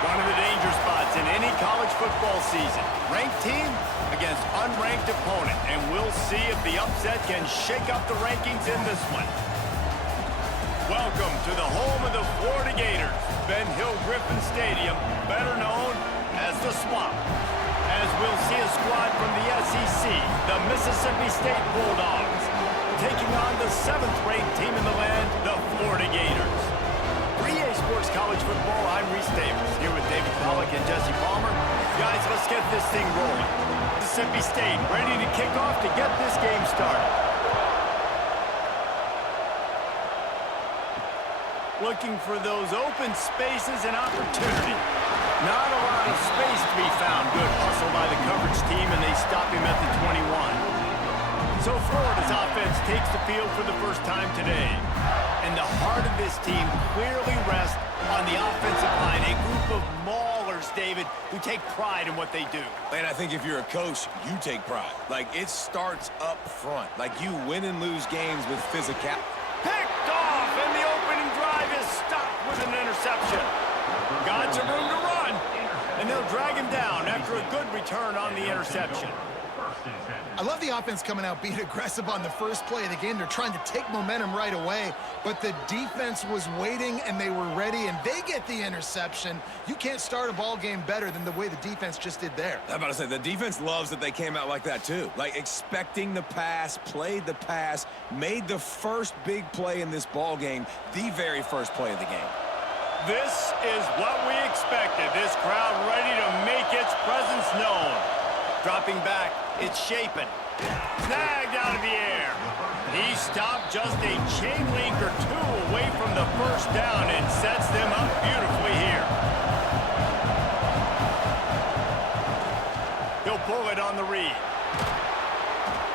One of the danger spots in any college football season. Ranked team against unranked opponent. And we'll see if the upset can shake up the rankings in this one. Welcome to the home of the Florida Gators, Ben Hill Griffin Stadium, better known as the Swamp. As we'll see a squad from the SEC, the Mississippi State Bulldogs, taking on the 7th-ranked team in the land, the Florida Gators. For EA Sports College Football, I'm Reese Davis, here with David Pollack and Jesse Palmer. Guys, let's get this thing rolling. Mississippi State ready to kick off to get this game started. Looking for those open spaces and opportunity. Not a lot of space to be found. Good hustle by the coverage team, and they stop him at the 21. So Florida's offense takes the field for the first time today. And the heart of this team clearly rests on the offensive line. A group of maulers, David, who take pride in what they do. And I think if you're a coach, you take pride. Like, it starts up front. Like, you win and lose games with physicality. Picked off, and the opening drive is stopped with an interception. Got some room to run, and they'll drag him down after a good return on the interception. I love the offense coming out being aggressive on the first play of the game. They're trying to take momentum right away, but the defense was waiting, and they were ready, and they get the interception. You can't start a ball game better than the way the defense just did there. I'm about to say, the defense loves that they came out like that, too. Like, expecting the pass, played the pass, made the first big play in this ball game, the very first play of the game. This is what we expected. This crowd ready to make its presence known. Dropping back, it's Shapen. Snagged out of the air. He stopped just a chain link or two away from the first down and sets them up beautifully here. He'll pull it on the read.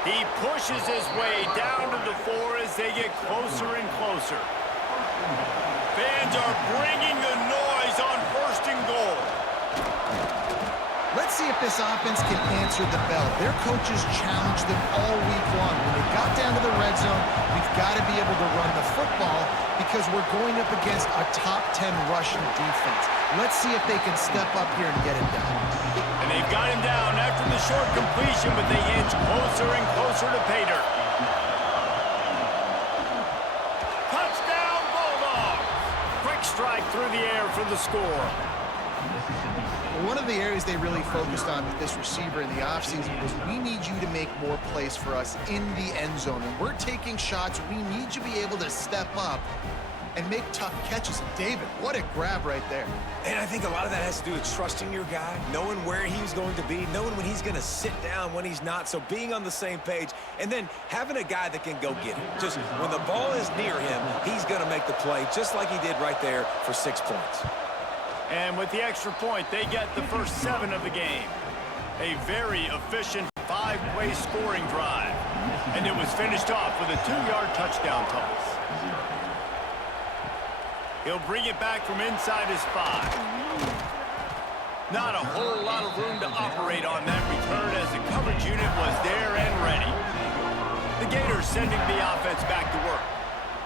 He pushes his way down to the 4 as they get closer and closer. Fans are bringing the noise on 1st and goal. Let's see if this offense can answer the bell. Their coaches challenged them all week long. When they got down to the red zone, we've got to be able to run the football because we're going up against a top 10 rushing defense. Let's see if they can step up here and get it done. And they've got him down after the short completion, but they inch closer and closer to pay dirt. Touchdown, Bulldogs! Quick strike through the air for the score. One of the areas they really focused on with this receiver in the offseason was we need you to make more plays for us in the end zone. And we're taking shots. We need you to be able to step up and make tough catches. And David, what a grab right there. And I think a lot of that has to do with trusting your guy, knowing where he's going to be, knowing when he's going to sit down, when he's not. So being on the same page, and then having a guy that can go get it. Just when the ball is near him, he's going to make the play just like he did right there for 6 points. And with the extra point, they get the first 7 of the game. A very efficient 5-play scoring drive. And it was finished off with a 2-yard touchdown toss. He'll bring it back from inside his 5. Not a whole lot of room to operate on that return as the coverage unit was there and ready. The Gators sending the offense back to work.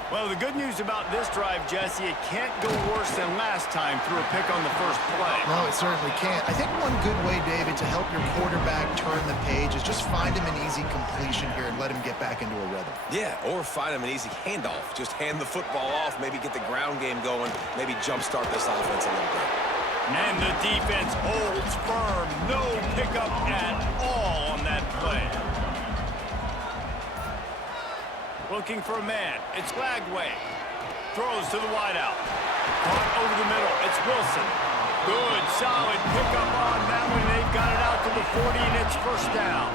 Well, the good news about this drive, Jesse, it can't go worse than last time through a pick on the first play. No, it certainly can't. I think one good way, David, to help your quarterback turn the page is just find him an easy completion here and let him get back into a rhythm. Yeah, or find him an easy handoff. Just hand the football off, maybe get the ground game going, maybe jumpstart this offense a little bit. And the defense holds firm. No pickup at all on that play. Looking for a man. It's Lagway. Throws to the wideout. Caught over the middle. It's Wilson. Good, solid pickup on that one. They've got it out to the 40, and it's first down.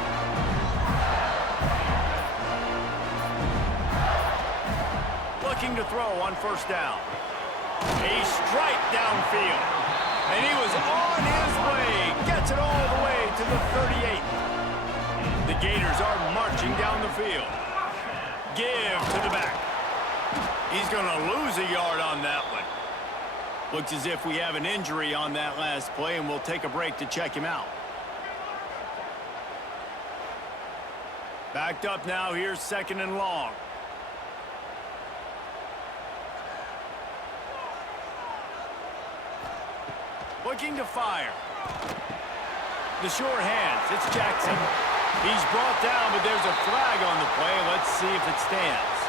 Looking to throw on first down. A strike downfield. And he was on his way. Gets it all the way to the 38. The Gators are marching down the field. Give to the back. He's going to lose a yard on that one. Looks as if we have an injury on that last play, and we'll take a break to check him out. Backed up now. Here's 2nd and long. Looking to fire. The sure hands. It's Jackson. He's brought down, but there's a flag on the play. Let's see if it stands.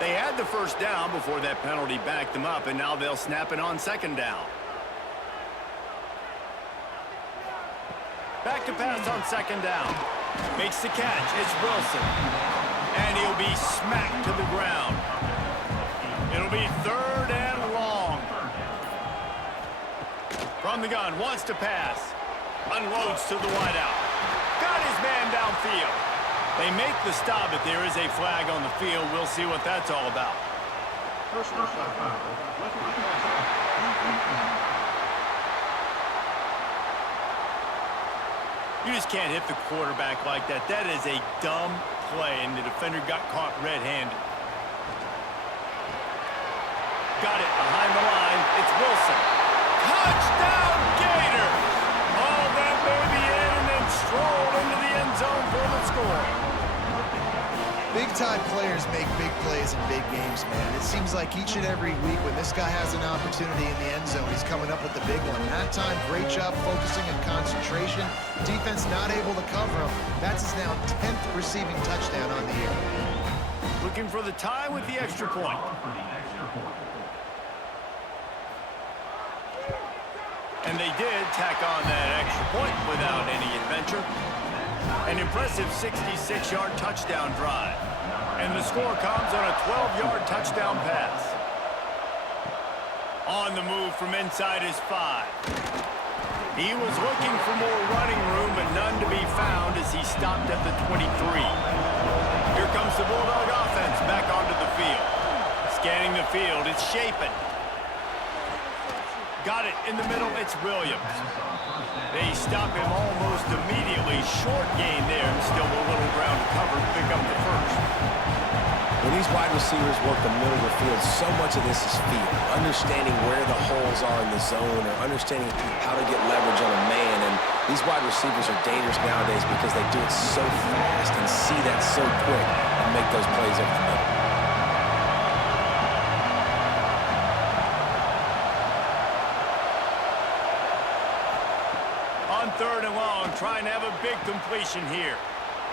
They had the first down before that penalty backed them up, and now they'll snap it on second down. Back to pass on second down. Makes the catch. It's Wilson. And he'll be smacked to the ground. It'll be third and long. From the gun, wants to pass. Unloads to the wideout. Got his man downfield. They make the stop, but there is a flag on the field. We'll see what that's all about. You just can't hit the quarterback like that. That is a dumb play, and the defender got caught red-handed. Got it behind the line. It's Wilson. Touchdown, Gators! Oh, that baby in and then strolled into the end zone for the score. Big-time players make big plays in big games, man. It seems like each and every week when this guy has an opportunity in the end zone, he's coming up with the big one. That time, great job focusing and concentration. Defense not able to cover him. That's his now 10th receiving touchdown on the year. Looking for the tie with the extra point. And they did tack on that extra point without any adventure. An impressive 66-yard touchdown drive. And the score comes on a 12-yard touchdown pass. On the move from inside his 5. He was looking for more running room, but none to be found as he stopped at the 23. Here comes the Bulldog offense back onto the field. Scanning the field, it's Shapen. Got it in the middle, it's Williams. They stop him almost immediately. Short gain there, and still a little ground to cover to pick up the first. When these wide receivers work the middle of the field, so much of this is feel. Understanding where the holes are in the zone or understanding how to get leverage on a man. And these wide receivers are dangerous nowadays because they do it so fast and see that so quick and make those plays over the middle. On third and long, trying to have a big completion here.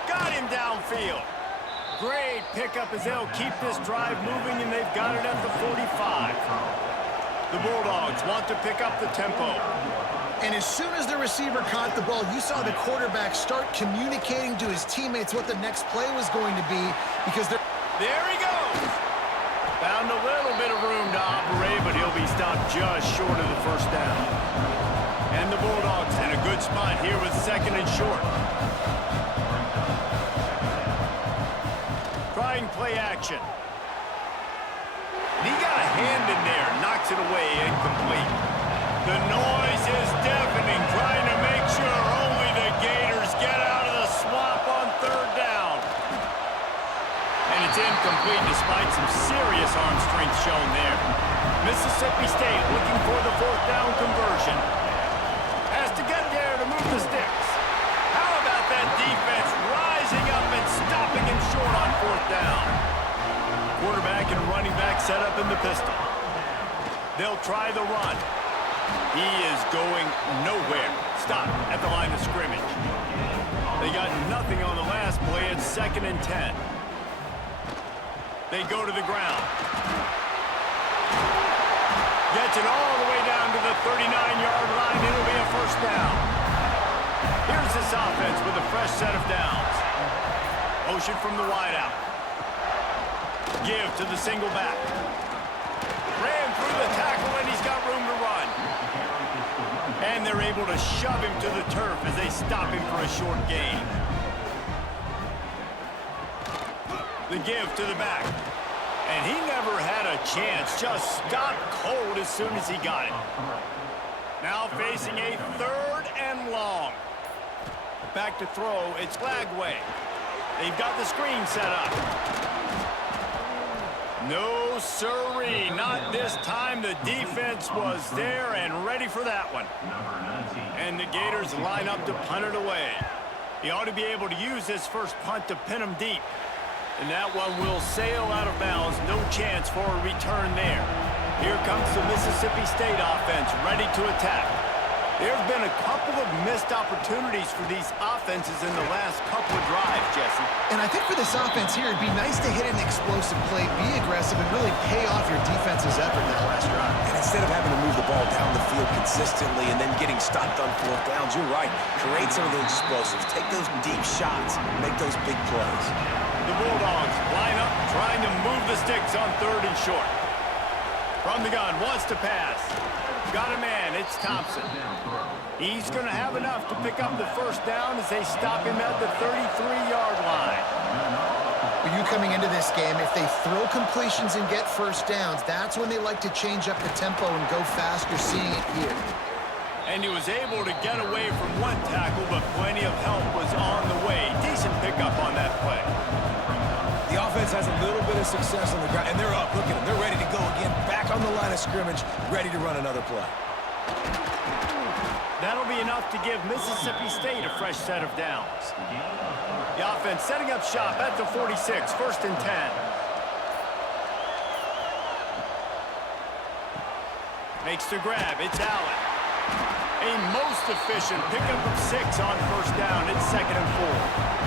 Got him downfield. Great pickup as they'll keep this drive moving, and they've got it at the 45. The Bulldogs want to pick up the tempo. And as soon as the receiver caught the ball, you saw the quarterback start communicating to his teammates what the next play was going to be because they're... There he goes. Found a little bit of room to operate, but he'll be stopped just short of the first down. And the Bulldogs in a good spot here with second and short. Trying play action. And he got a hand in there, knocks it away, incomplete. The noise is deafening, trying to make sure only the Gators get out of the swamp on third down. And it's incomplete despite some serious arm strength shown there. Mississippi State looking for the fourth down conversion. Has to get there to move the sticks. How about that defense rising up and stopping him short on fourth down? Quarterback and running back set up in the pistol. They'll try the run. He is going nowhere. Stop at the line of scrimmage. They got nothing on the last play. It's 2nd and 10. They go to the ground. Gets it all the way down to the 39-yard line. It'll be a first down. Here's this offense with a fresh set of downs. Motion from the wideout. Give to the single back. Ran through the tackle, and he's got room to run. And they're able to shove him to the turf as they stop him for a short gain. The give to the back. And he never had a chance. Just stopped cold as soon as he got it. Now facing a third and long. Back to throw. It's Flagway. They've got the screen set up. No siree, not this time. The defense was there and ready for that one. And the Gators line up to punt it away. He ought to be able to use this first punt to pin him deep. And that one will sail out of bounds. No chance for a return there. Here comes the Mississippi State offense, ready to attack. There have been a couple of missed opportunities for these offenses in the last couple of drives, Jesse. And I think for this offense here, it'd be nice to hit an explosive play, be aggressive, and really pay off your defense's effort in that last drive. And instead of having to move the ball down the field consistently and then getting stopped on fourth downs, you're right. Create some of those explosives. Take those deep shots. Make those big plays. The Bulldogs line up, trying to move the sticks on 3rd and short. From the gun, wants to pass. Got a man, it's Thompson. He's going to have enough to pick up the first down as they stop him at the 33-yard line. For you coming into this game, if they throw completions and get first downs, that's when they like to change up the tempo and go fast. You're seeing it here. And he was able to get away from one tackle, but plenty of help was on the way. Decent pickup on that play. The offense has a little bit of success on the ground, and they're up. Look at them. They're ready to go again. Back on the line of scrimmage, ready to run another play. That'll be enough to give Mississippi State a fresh set of downs. The offense setting up shop at the 46, 1st and 10. Makes the grab. It's Allen. A most efficient pickup of 6 on first down. It's 2nd and 4.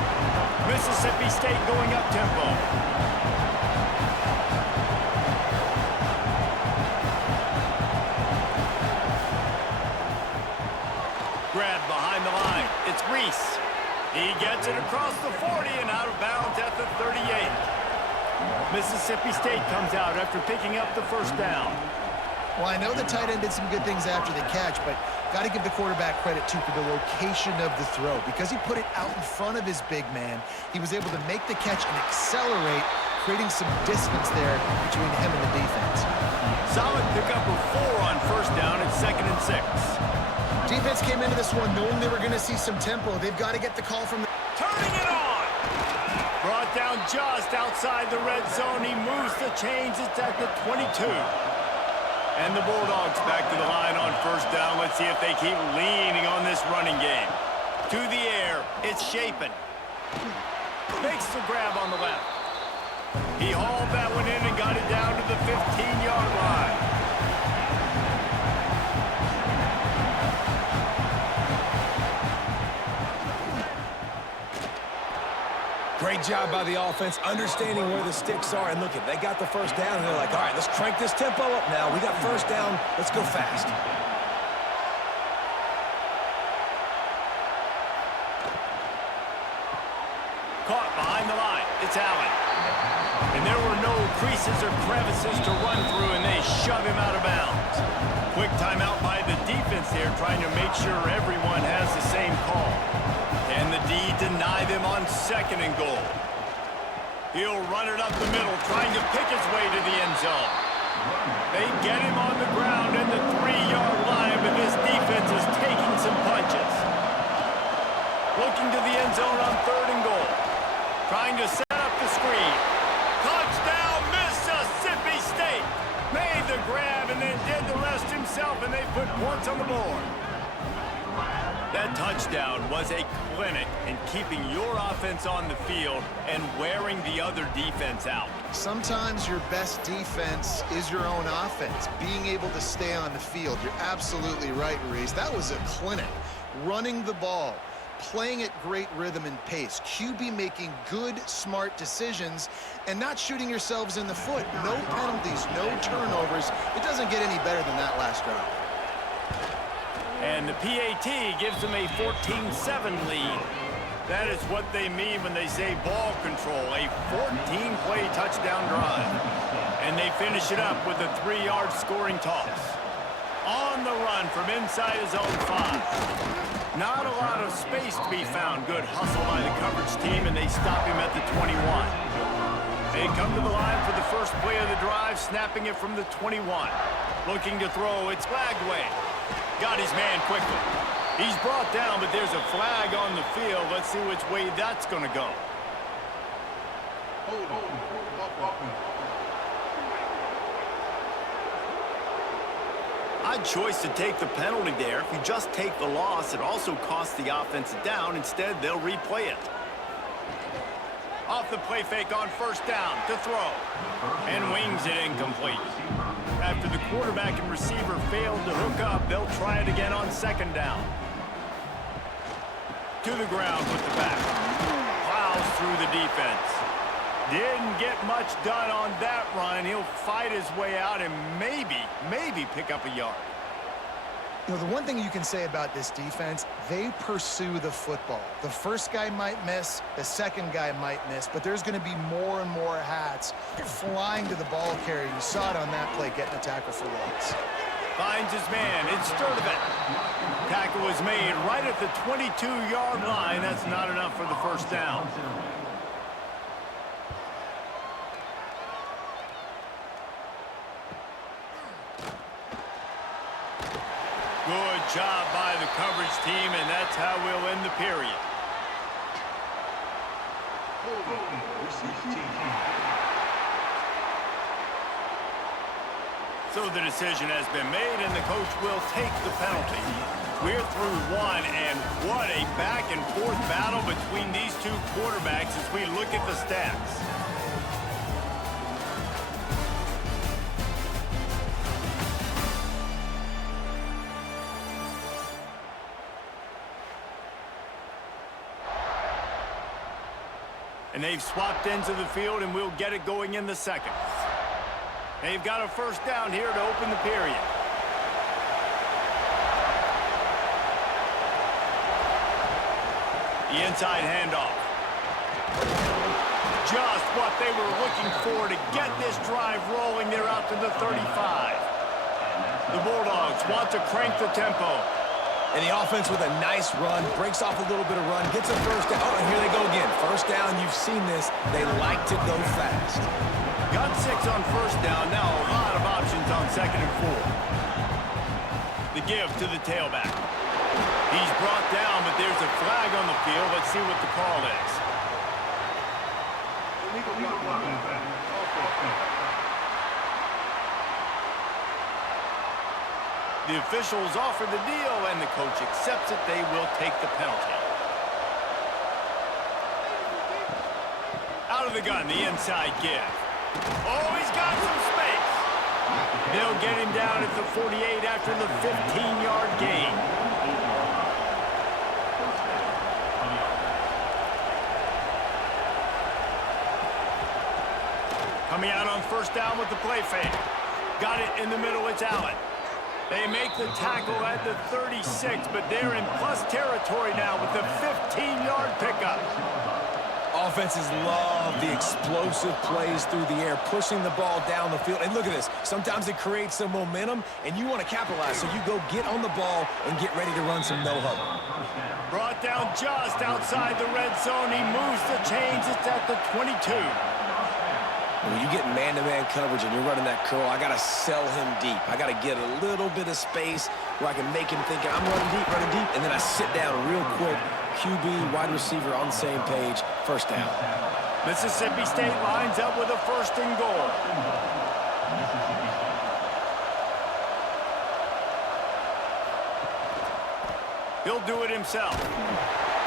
Mississippi State going up tempo. Grab behind the line. It's Reese. He gets it across the 40 and out of bounds at the 38. Mississippi State comes out after picking up the first down. Well, I know the tight end did some good things after the catch, but got to give the quarterback credit, too, for the location of the throw. Because he put it out in front of his big man, he was able to make the catch and accelerate, creating some distance there between him and the defense. Solid pickup of 4 on first down at 2nd and 6. Defense came into this one knowing they were going to see some tempo. They've got to get the call from the... Turning it on! Brought down just outside the red zone. He moves the chains. It's at the 22. And the Bulldogs back to the line on first down. Let's see if they keep leaning on this running game. To the air, it's Shapen. Makes the grab on the left. He hauled that one in and got it down to the 15-yard line. Great job by the offense, understanding where the sticks are. And look, they got the first down, and they're like, all right, let's crank this tempo up now. We got first down. Let's go fast. Caught behind the line. It's Allen. And there were no creases or crevices to run through, and they shove him out of bounds. Quick timeout by the defense there, trying to make sure everyone has the same call. And the D deny them on 2nd and goal. He'll run it up the middle, trying to pick his way to the end zone. They get him on the ground at the 3-yard line, but this defense is taking some punches. Looking to the end zone on 3rd and goal. Trying to set up the screen. Touchdown, Mississippi State! Made the grab and then did the rest himself, and they put points on the board. That touchdown was a clinic in keeping your offense on the field and wearing the other defense out. Sometimes your best defense is your own offense, being able to stay on the field. You're absolutely right, Reese. That was a clinic. Running the ball, playing at great rhythm and pace, QB making good, smart decisions, and not shooting yourselves in the foot. No penalties, no turnovers. It doesn't get any better than that last drive. And the PAT gives them a 14-7 lead. That is what they mean when they say ball control, a 14-play touchdown drive. And they finish it up with a 3-yard scoring toss. On the run from inside his own 5. Not a lot of space to be found. Good hustle by the coverage team, and they stop him at the 21. They come to the line for the first play of the drive, snapping it from the 21. Looking to throw, it's Flagway. Got his man quickly. He's brought down, but there's a flag on the field. Let's see which way that's going to go. Odd choice to take the penalty there. If you just take the loss, it also costs the offense a down. Instead, they'll replay it. Off the play fake on first down to throw. And wings it incomplete. After the quarterback and receiver failed to hook up, they'll try it again on second down. To the ground with the back. Plows through the defense. Didn't get much done on that run. He'll fight his way out and maybe pick up a yard. You know, the one thing you can say about this defense, they pursue the football. The first guy might miss, the second guy might miss, but there's going to be more and more hats flying to the ball carrier. You saw it on that play, getting a tackle for loss. Finds his man. It's Sturdivant. Tackle was made right at the 22-yard line. That's not enough for the first down. Good job by the coverage team, and that's how we'll end the period. So the decision has been made, and the coach will take the penalty. We're through one, and what a back-and-forth battle between these two quarterbacks as we look at the stats. And they've swapped ends of the field, and we'll get it going in the second. They've got a first down here to open the period. The inside handoff. Just what they were looking for to get this drive rolling. They're out to the 35. The Bulldogs want to crank the tempo. And the offense with a nice run, breaks off a little bit of run, gets a first down. Oh, and here they go again. First down, you've seen this. They like to go fast. Got 6 on first down. Now a lot of options on second and 4. The give to the tailback. He's brought down, but there's a flag on the field. Let's see what the call is. The officials offer the deal, and the coach accepts it. They will take the penalty. Out of the gun, the inside give. Oh, he's got some space. They'll get him down at the 48 after the 15-yard gain. Coming out on first down with the play fake. Got it in the middle, it's Allen. They make the tackle at the 36, but they're in plus territory now with the 15-yard pickup. Offenses love the explosive plays through the air, pushing the ball down the field. And look at this. Sometimes it creates some momentum, and you want to capitalize. So you go get on the ball and get ready to run some no-huddle. Brought down just outside the red zone. He moves the chains. It's at the 22. When you get man-to-man coverage and you're running that curl, I got to sell him deep. I got to get a little bit of space where I can make him think I'm running deep, and then I sit down real quick. QB, wide receiver on the same page. First down. Mississippi State lines up with a first and goal. He'll do it himself.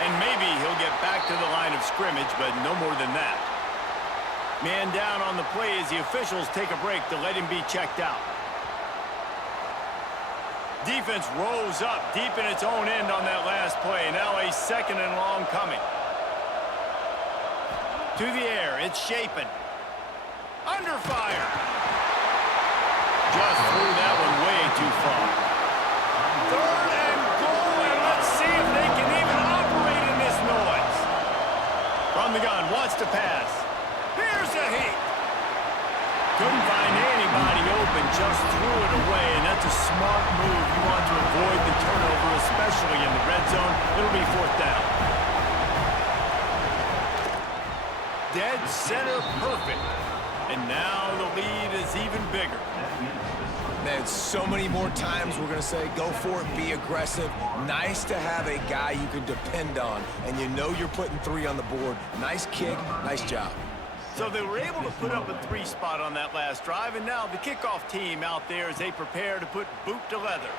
And maybe he'll get back to the line of scrimmage, but no more than that. Man down on the play as the officials take a break to let him be checked out. Defense rose up deep in its own end on that last play. Now a second and long coming. To the air, it's Shapen. Under fire. Just threw that one way too far. Third and goal, and let's see if they can even operate in this noise. From the gun, wants to pass. Here's a heat. Couldn't find anybody open, just threw it away, and that's a smart move. You want to avoid the turnover, especially in the red zone. It'll be fourth down. Dead center perfect. And now the lead is even bigger. Man, so many more times we're going to say, go for it, be aggressive. Nice to have a guy you can depend on, and you know you're putting 3 on the board. Nice kick, nice job. So they were able to put up a 3 spot on that last drive, and now the kickoff team out there as they prepare to put boot to leather.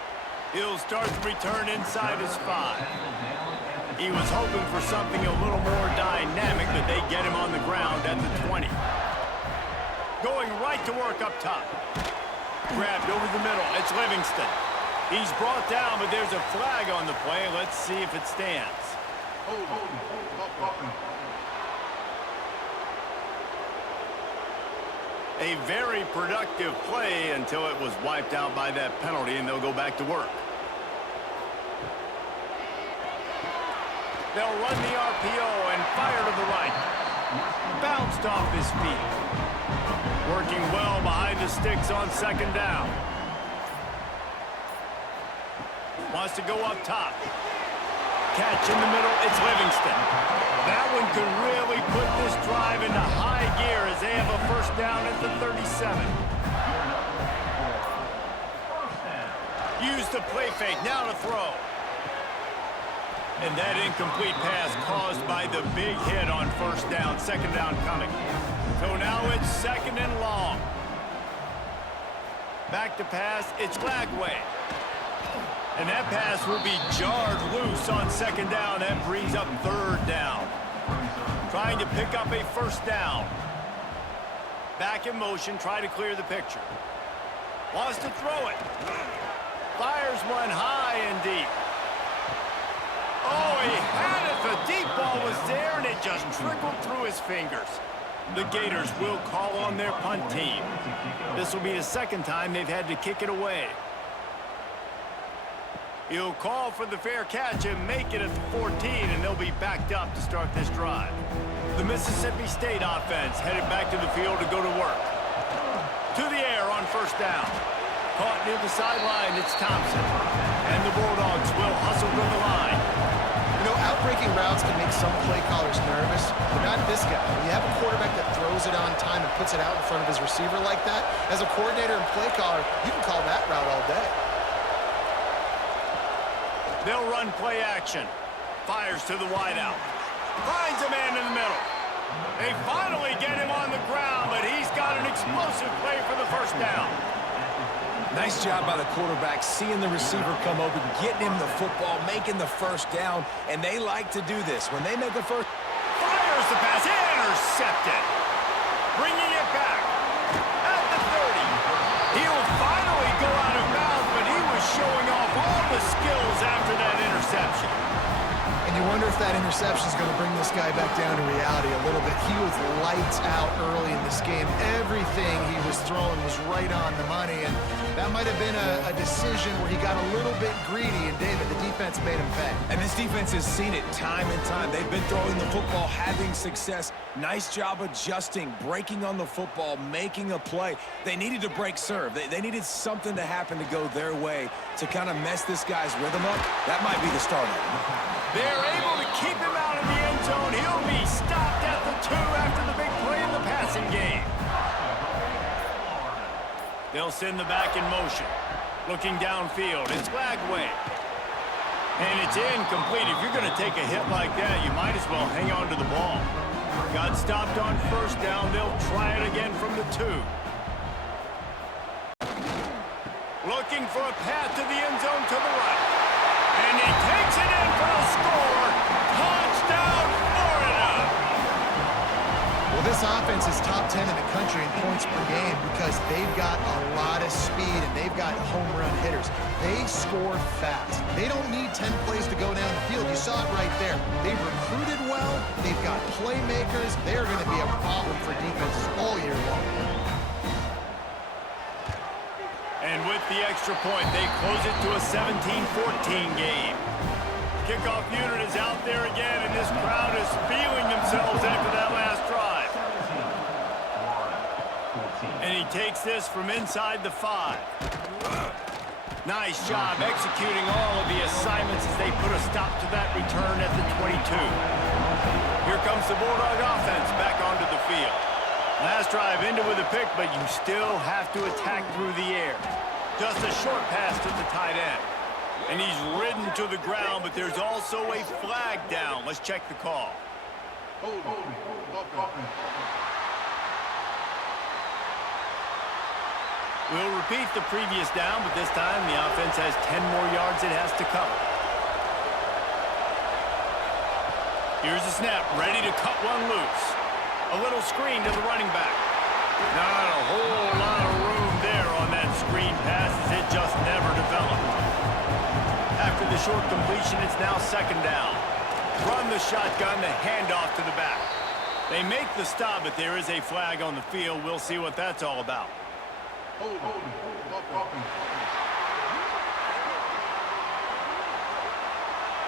He'll start the return inside his 5. He was hoping for something a little more dynamic, but they get him on the ground at the 20. Going right to work up top. Grabbed over the middle. It's Livingston. He's brought down, but there's a flag on the play. Let's see if it stands. A very productive play until it was wiped out by that penalty, and they'll go back to work. They'll run the RPO and fire to the right. Bounced off his feet. Working well behind the sticks on second down. Wants to go up top. Catch in the middle, it's Livingston. That one could really put this drive into high gear as they have a first down at the 37. Use the play fake, now to throw. And that incomplete pass caused by the big hit on first down, second down coming. So now it's second and long. Back to pass, it's Lagway. And that pass will be jarred loose on second down. That brings up third down. Trying to pick up a first down. Back in motion, try to clear the picture. Wants to throw it. Fires one high and deep. Oh, he had it. The deep ball was there, and it just trickled through his fingers. The Gators will call on their punt team. This will be the second time they've had to kick it away. He'll call for the fair catch and make it at the 14, and they'll be backed up to start this drive. The Mississippi State offense headed back to the field to go to work. To the air on first down. Caught near the sideline, it's Thompson. And the Bulldogs will hustle from the line. You know, outbreaking routes can make some play callers nervous, but not this guy. When you have a quarterback that throws it on time and puts it out in front of his receiver like that, as a coordinator and play caller, you can call that route all day. They'll run play action. Fires to the wideout. Finds a man in the middle. They finally get him on the ground, but he's got an explosive play for the first down. Nice job by the quarterback, seeing the receiver come open, getting him the football, making the first down, and they like to do this. When they make a first... Fires the pass, intercepted. Bringing it back at the 30. He'll finally go out of bounds, but he was showing off all the skills after that interception. And you wonder if that interception is going to bring this guy back down to reality a little bit. He was lights out early in this game. Everything he was throwing was right on the money, and that might have been a decision where he got a little bit greedy, and David, the defense made him pay. And this defense has seen it time and time. They've been throwing the football, having success. Nice job adjusting, breaking on the football, making a play. They needed to break serve. They needed something to happen to go their way to kind of mess this guy's rhythm up. That might be the start of it. They're able to keep him out of the end zone. He'll be stopped at the 2 after the big play in the passing game. They'll send the back in motion. Looking downfield, it's Lagway. And it's incomplete. If you're going to take a hit like that, you might as well hang on to the ball. Got stopped on first down. They'll try it again from the 2. Looking for a path to the end zone to the right. And he takes it in for a score. Touchdown, Florida! Well, this offense is top 10 in the country in points per game because they've got a lot of speed and they've got home run hitters. They score fast. They don't need 10 plays to go down the field. You saw it right there. They've recruited well. They've got playmakers. They're going to be a problem for defenses all year long. And with the extra point, they close it to a 17-14 game. Kickoff unit is out there again, and this crowd is feeling themselves after that last drive. And he takes this from inside the 5. Nice job executing all of the assignments as they put a stop to that return at the 22. Here comes the Bulldog offense back onto the field. Last drive ended with a pick, but you still have to attack through the air. Just a short pass to the tight end. And he's ridden to the ground, but there's also a flag down. Let's check the call. We'll repeat the previous down, but this time the offense has 10 more yards it has to cover. Here's the snap, ready to cut one loose. A little screen to the running back. Not a whole lot of room there on that screen pass as it just never developed. After the short completion, it's now second down. Run the shotgun, the handoff to the back. They make the stop, but there is a flag on the field. We'll see what that's all about.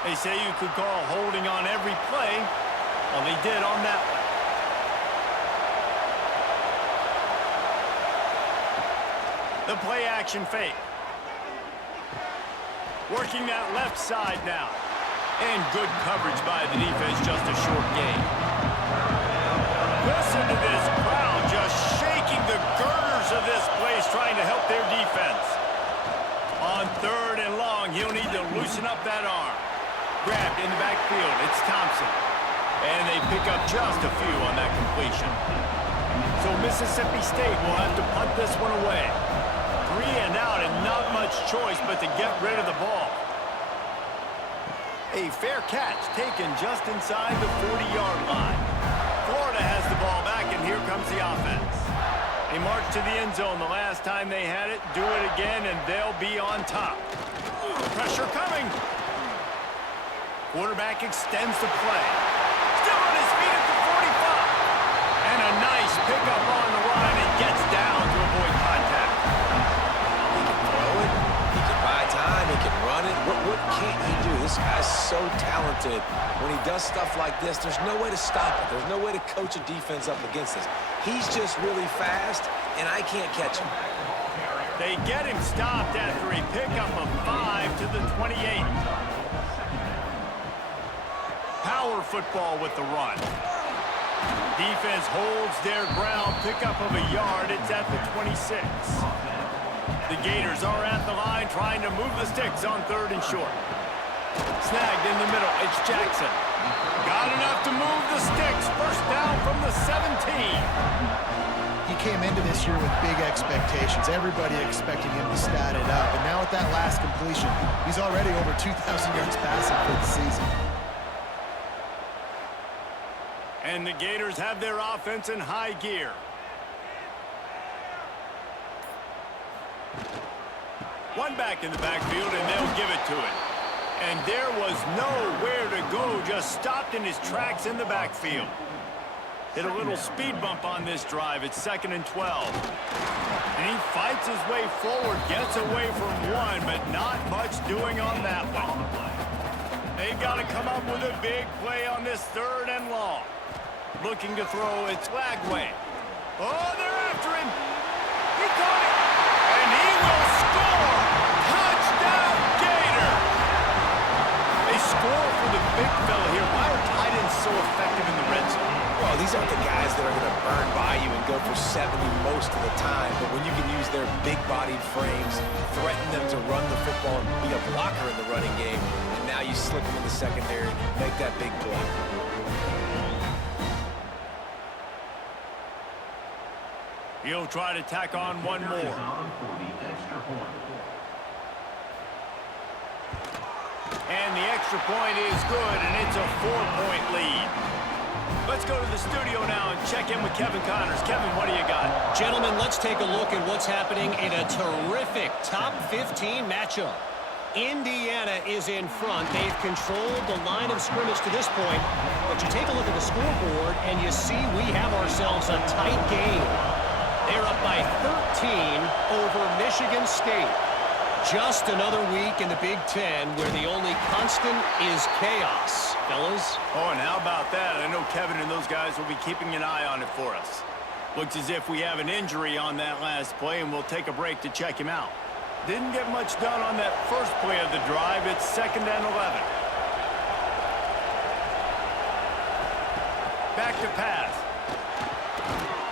They say you could call holding on every play. Well, they did on that one. The play action fake. Working that left side now. And good coverage by the defense, just a short gain. Listen to this crowd just shaking the girders of this place, trying to help their defense. On third and long, he'll need to loosen up that arm. Grabbed in the backfield, it's Thompson. And they pick up just a few on that completion. So Mississippi State will have to punt this one away. 3 and out and not much choice but to get rid of the ball. A fair catch taken just inside the 40-yard line. Florida has the ball back, and here comes the offense. They march to the end zone the last time they had it, do it again, and they'll be on top. Pressure coming. Quarterback extends the play. Still on his feet at the 45. And a nice pickup on the line and gets down to avoid contact. He can throw it. He can buy time. He can run it. What can't he do? This guy's so talented. When he does stuff like this, there's no way to stop it. There's no way to coach a defense up against this. He's just really fast, and I can't catch him. They get him stopped after a pickup of 5 to the 28. Power football with the run. Defense holds their ground, pickup of a yard. It's at the 26. The Gators are at the line trying to move the sticks on third and short. Snagged in the middle, it's Jackson. Got enough to move the sticks. First down from the 17. He came into this year with big expectations. Everybody expecting him to stat it up. And now with that last completion, he's already over 2,000 yards passing for the season. And the Gators have their offense in high gear. One back in the backfield, and they'll give it to it. And there was nowhere to go, just stopped in his tracks in the backfield. Hit a little speed bump on this drive. It's 2nd and 12. And he fights his way forward, gets away from one, but not much doing on that one. They've got to come up with a big play on this 3rd and long. Looking to throw, it's Lagway. Oh, they're after him. He caught it. And he will score. Touchdown, Gator. They score for the big fella here. Why are tight ends so effective in the red zone? Well, these aren't the guys that are going to burn by you and go for 70 most of the time. But when you can use their big-bodied frames, threaten them to run the football and be a blocker in the running game, and now you slip them in the secondary, make that big play. He'll try to tack on one more. And the extra point is good, and it's a 4-point lead. Let's go to the studio now and check in with Kevin Connors. Kevin, what do you got? Gentlemen, let's take a look at what's happening in a terrific top 15 matchup. Indiana is in front. They've controlled the line of scrimmage to this point. But you take a look at the scoreboard, and you see we have ourselves a tight game. They're up by 13 over Michigan State. Just another week in the Big Ten where the only constant is chaos, fellas. Oh, and how about that? I know Kevin and those guys will be keeping an eye on it for us. Looks as if we have an injury on that last play, and we'll take a break to check him out. Didn't get much done on that first play of the drive. It's 2nd and 11. Back to pass.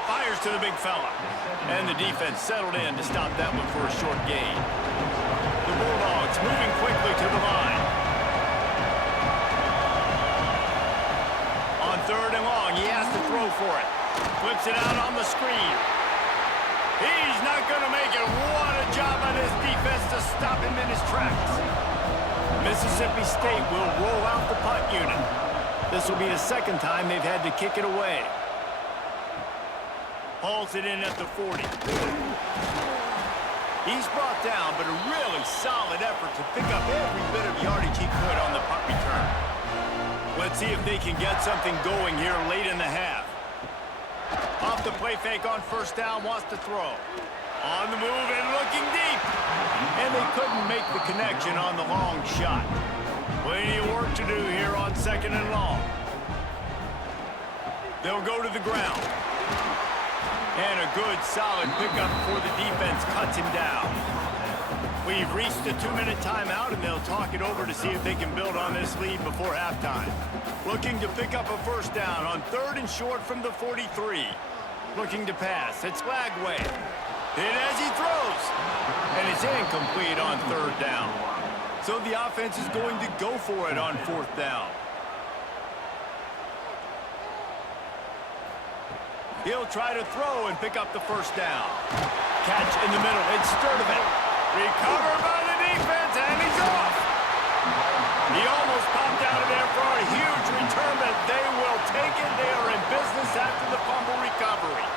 Fires to the big fella. And the defense settled in to stop that one for a short gain. The Bulldogs moving quickly to the line. On 3rd and long, he has to throw for it. Flips it out on the screen. He's not going to make it. What a job by this defense to stop him in his tracks. Mississippi State will roll out the punt unit. This will be the second time they've had to kick it away. Hauls it in at the 40. He's brought down, but a really solid effort to pick up every bit of yardage he could on the punt return. Let's see if they can get something going here late in the half. Off the play fake on first down, wants to throw. On the move and looking deep. And they couldn't make the connection on the long shot. Plenty of work to do here on second and long. They'll go to the ground. And a good, solid pickup before the defense cuts him down. We've reached a 2-minute timeout, and they'll talk it over to see if they can build on this lead before halftime. Looking to pick up a first down on 3rd and short from the 43. Looking to pass. It's Lagway. Hit as he throws. And it's incomplete on 3rd down. So the offense is going to go for it on 4th down. He'll try to throw and pick up the first down. Catch in the middle. It's Sturdivant. Recovered by the defense, and he's off. He almost popped out of there for a huge return, but they will take it. They are in business after the fumble recovery.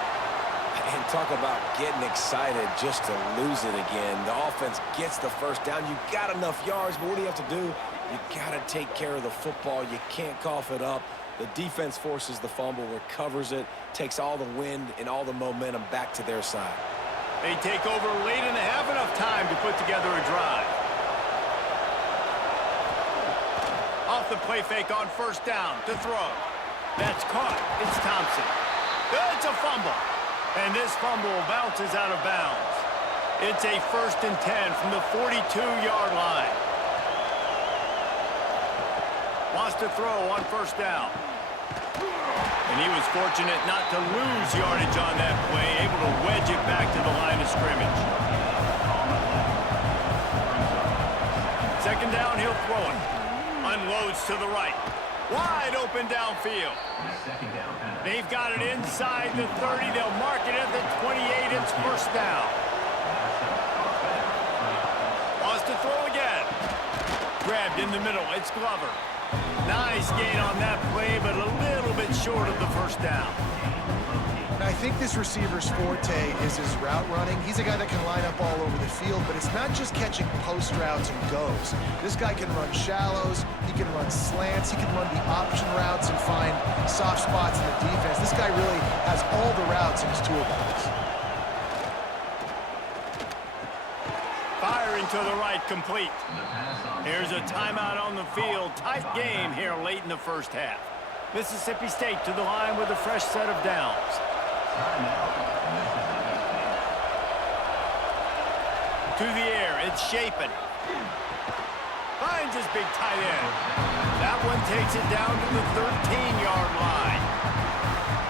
And talk about getting excited just to lose it again. The offense gets the first down. You got enough yards, but what do you have to do? You got to take care of the football. You can't cough it up. The defense forces the fumble, recovers it, takes all the wind and all the momentum back to their side. They take over late in the half, enough time to put together a drive. Off the play fake on first down to throw. That's caught. It's Thompson. It's a fumble. And this fumble bounces out of bounds. It's a 1st and 10 from the 42-yard line. Wants to throw on first down. And he was fortunate not to lose yardage on that play, able to wedge it back to the line of scrimmage. 2nd down, he'll throw it. Unloads to the right. Wide open downfield. They've got it inside the 30. They'll mark it at the 28. It's 1st down. Wants to throw again. Grabbed in the middle. It's Glover. Nice gain on that play, but a little bit short of the first down. I think this receiver's forte is his route running. He's a guy that can line up all over the field, but it's not just catching post routes and goes. This guy can run shallows, he can run slants, he can run the option routes and find soft spots in the defense. This guy really has all the routes in his toolbox. Firing to the right, complete. Here's a timeout on the field. Tight game here late in the first half. Mississippi State to the line with a fresh set of downs. To the air, it's Shapen. Finds his big tight end. That one takes it down to the 13-yard line.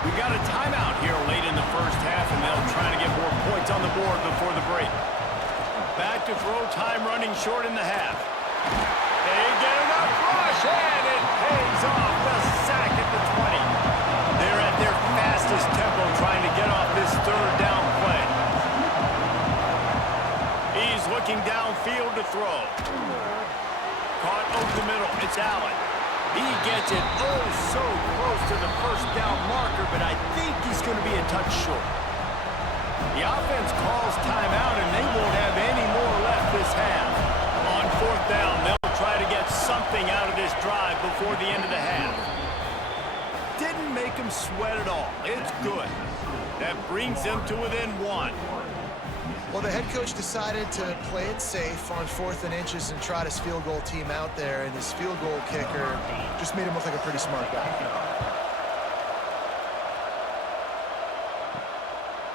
We got a timeout here late in the first half, and they'll try to get more points on the board before the break. Back to throw, time running short in the half. They get enough rush, and it pays off. The sack at the 20. They're at their fastest tempo trying to get off this 3rd down play. He's looking downfield to throw. Caught over the middle. It's Allen. He gets it so close to the first down marker, but I think he's going to be a touch short. The offense calls timeout, and they won't have any more left this half. On 4th down, they'll try to get something out of this drive before the end of the half. Didn't make them sweat at all. It's good. That brings them to within 1. Well, the head coach decided to play it safe on 4th and inches and trot his field goal team out there, and his field goal kicker just made him look like a pretty smart guy.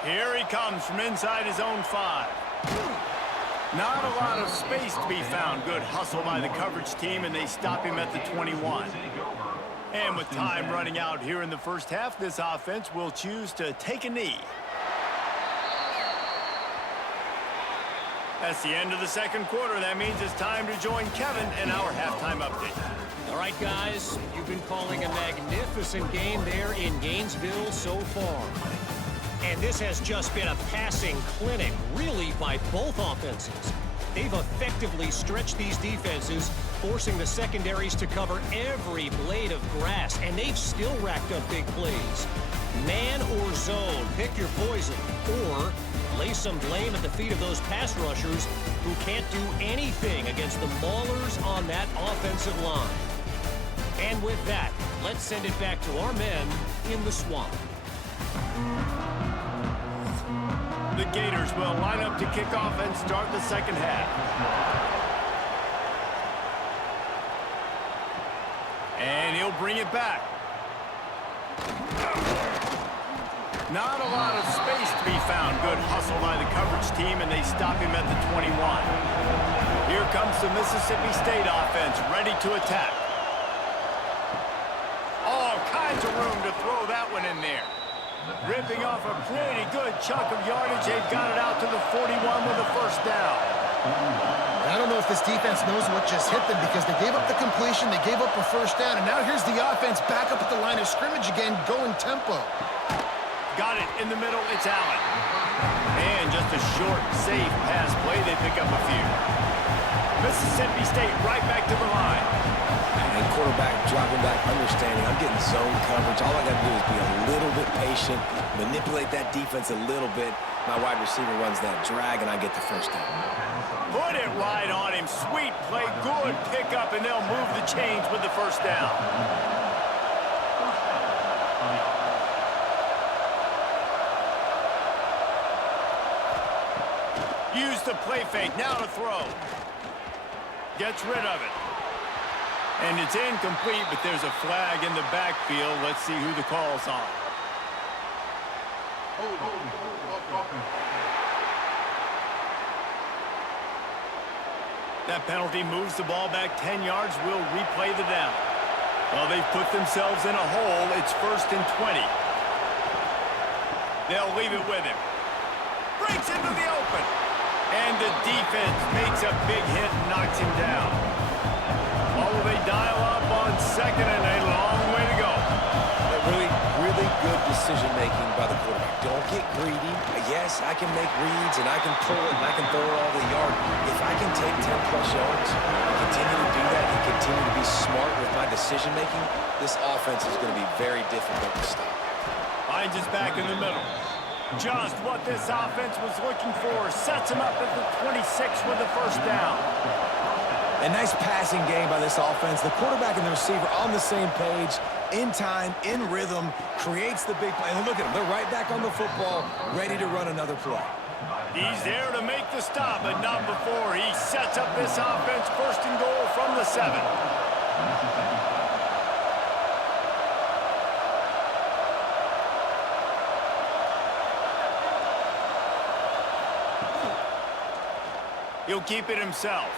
Here he comes from inside his own 5. Not a lot of space to be found. Good hustle by the coverage team, and they stop him at the 21. And with time running out here in the first half, this offense will choose to take a knee. That's the end of the 2nd quarter. That means it's time to join Kevin in our halftime update. All right, guys, you've been calling a magnificent game there in Gainesville so far. And this has just been a passing clinic, really, by both offenses. They've effectively stretched these defenses, forcing the secondaries to cover every blade of grass, and they've still racked up big plays. Man or zone, pick your poison, or lay some blame at the feet of those pass rushers who can't do anything against the maulers on that offensive line. And with that, let's send it back to our men in the swamp. The Gators will line up to kick off and start the second half. And he'll bring it back. Not a lot of space to be found. Good hustle by the coverage team, and they stop him at the 21. Here comes the Mississippi State offense, ready to attack. All kinds of room to throw that one in there. Ripping off a pretty good chunk of yardage. They've got it out to the 41 with a first down. I don't know if this defense knows what just hit them because they gave up the completion, they gave up a first down, and now here's the offense back up at the line of scrimmage again, going tempo. Got it in the middle. It's Allen. And just a short, safe pass play. They pick up a few. Mississippi State right back to the line. And quarterback dropping back, understanding I'm getting zone coverage. All I got to do is be a little bit patient, manipulate that defense a little bit. My wide receiver runs that drag, and I get the first down. Put it right on him. Sweet play. Good pickup, and they'll move the chains with the first down. Use the play fake. Now to throw. Gets rid of it. And it's incomplete, but there's a flag in the backfield. Let's see who the call's on. That penalty moves the ball back 10 yards. We'll replay the down. Well, they've put themselves in a hole. It's 1st and 20. They'll leave it with him. Breaks into the open. And the defense makes a big hit and knocks him down. Oh, they dial up on second and a long way to go. Really good decision-making by the quarterback. Don't get greedy. Yes, I can make reads, and I can pull it, and I can throw it all the yard. If I can take 10-plus yards and continue to do that and continue to be smart with my decision-making, this offense is going to be very difficult to stop. Finds his back in the middle. Just what this offense was looking for. Sets him up at the 26 with the first down. A nice passing game by this offense. The quarterback and the receiver on the same page, in time, in rhythm, creates the big play. And look at them. They're right back on the football, ready to run another play. He's there to make the stop, but not before. He sets up this offense 1st and goal from the 7. He'll keep it himself.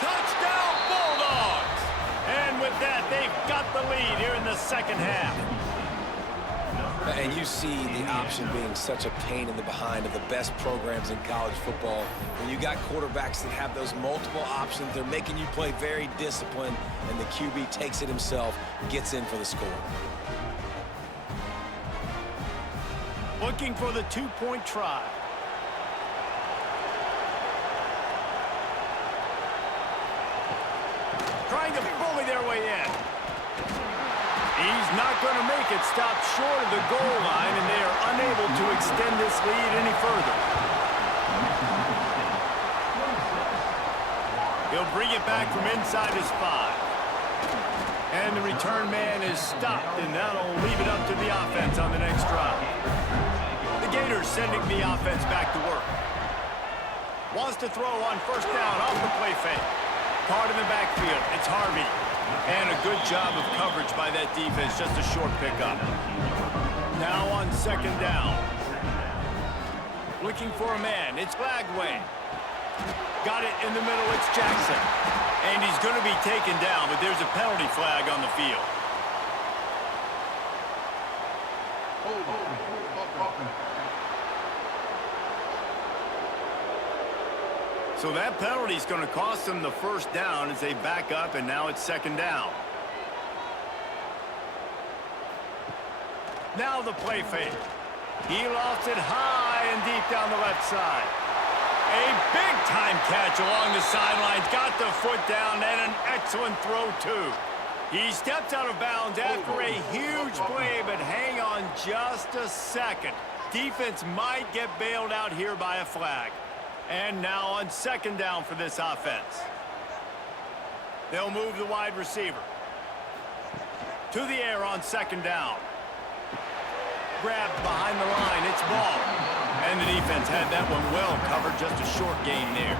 Touchdown, Bulldogs! And with that, they've got the lead here in the second half. And you see the option being such a pain in the behind of the best programs in college football. When you got quarterbacks that have those multiple options, they're making you play very disciplined, and the QB takes it himself, gets in for the score. Looking for the 2-point try. Trying to bully their way in. He's not going to make it. Stopped short of the goal line, and they are unable to extend this lead any further. He'll bring it back from inside his 5. And the return man is stopped, and that'll leave it up to the offense on the next drive. The Gators sending the offense back to work. Wants to throw on first down off the play fake. Caught in the backfield. It's Harvey. And a good job of coverage by that defense. Just a short pickup. Now on second down. Looking for a man. It's Lagway. Got it in the middle. It's Jackson. And he's going to be taken down, but there's a penalty flag on the field. So that penalty is going to cost them the first down as they back up, and now it's second down. Now the play fake. He lofts it high and deep down the left side. A big-time catch along the sidelines. Got the foot down and an excellent throw, too. He stepped out of bounds after a huge play, but hang on just a second. Defense might get bailed out here by a flag. And now on second down for this offense. They'll move the wide receiver. To the air on second down. Grabbed behind the line. It's ball. And the defense had that one well covered. Just a short gain there.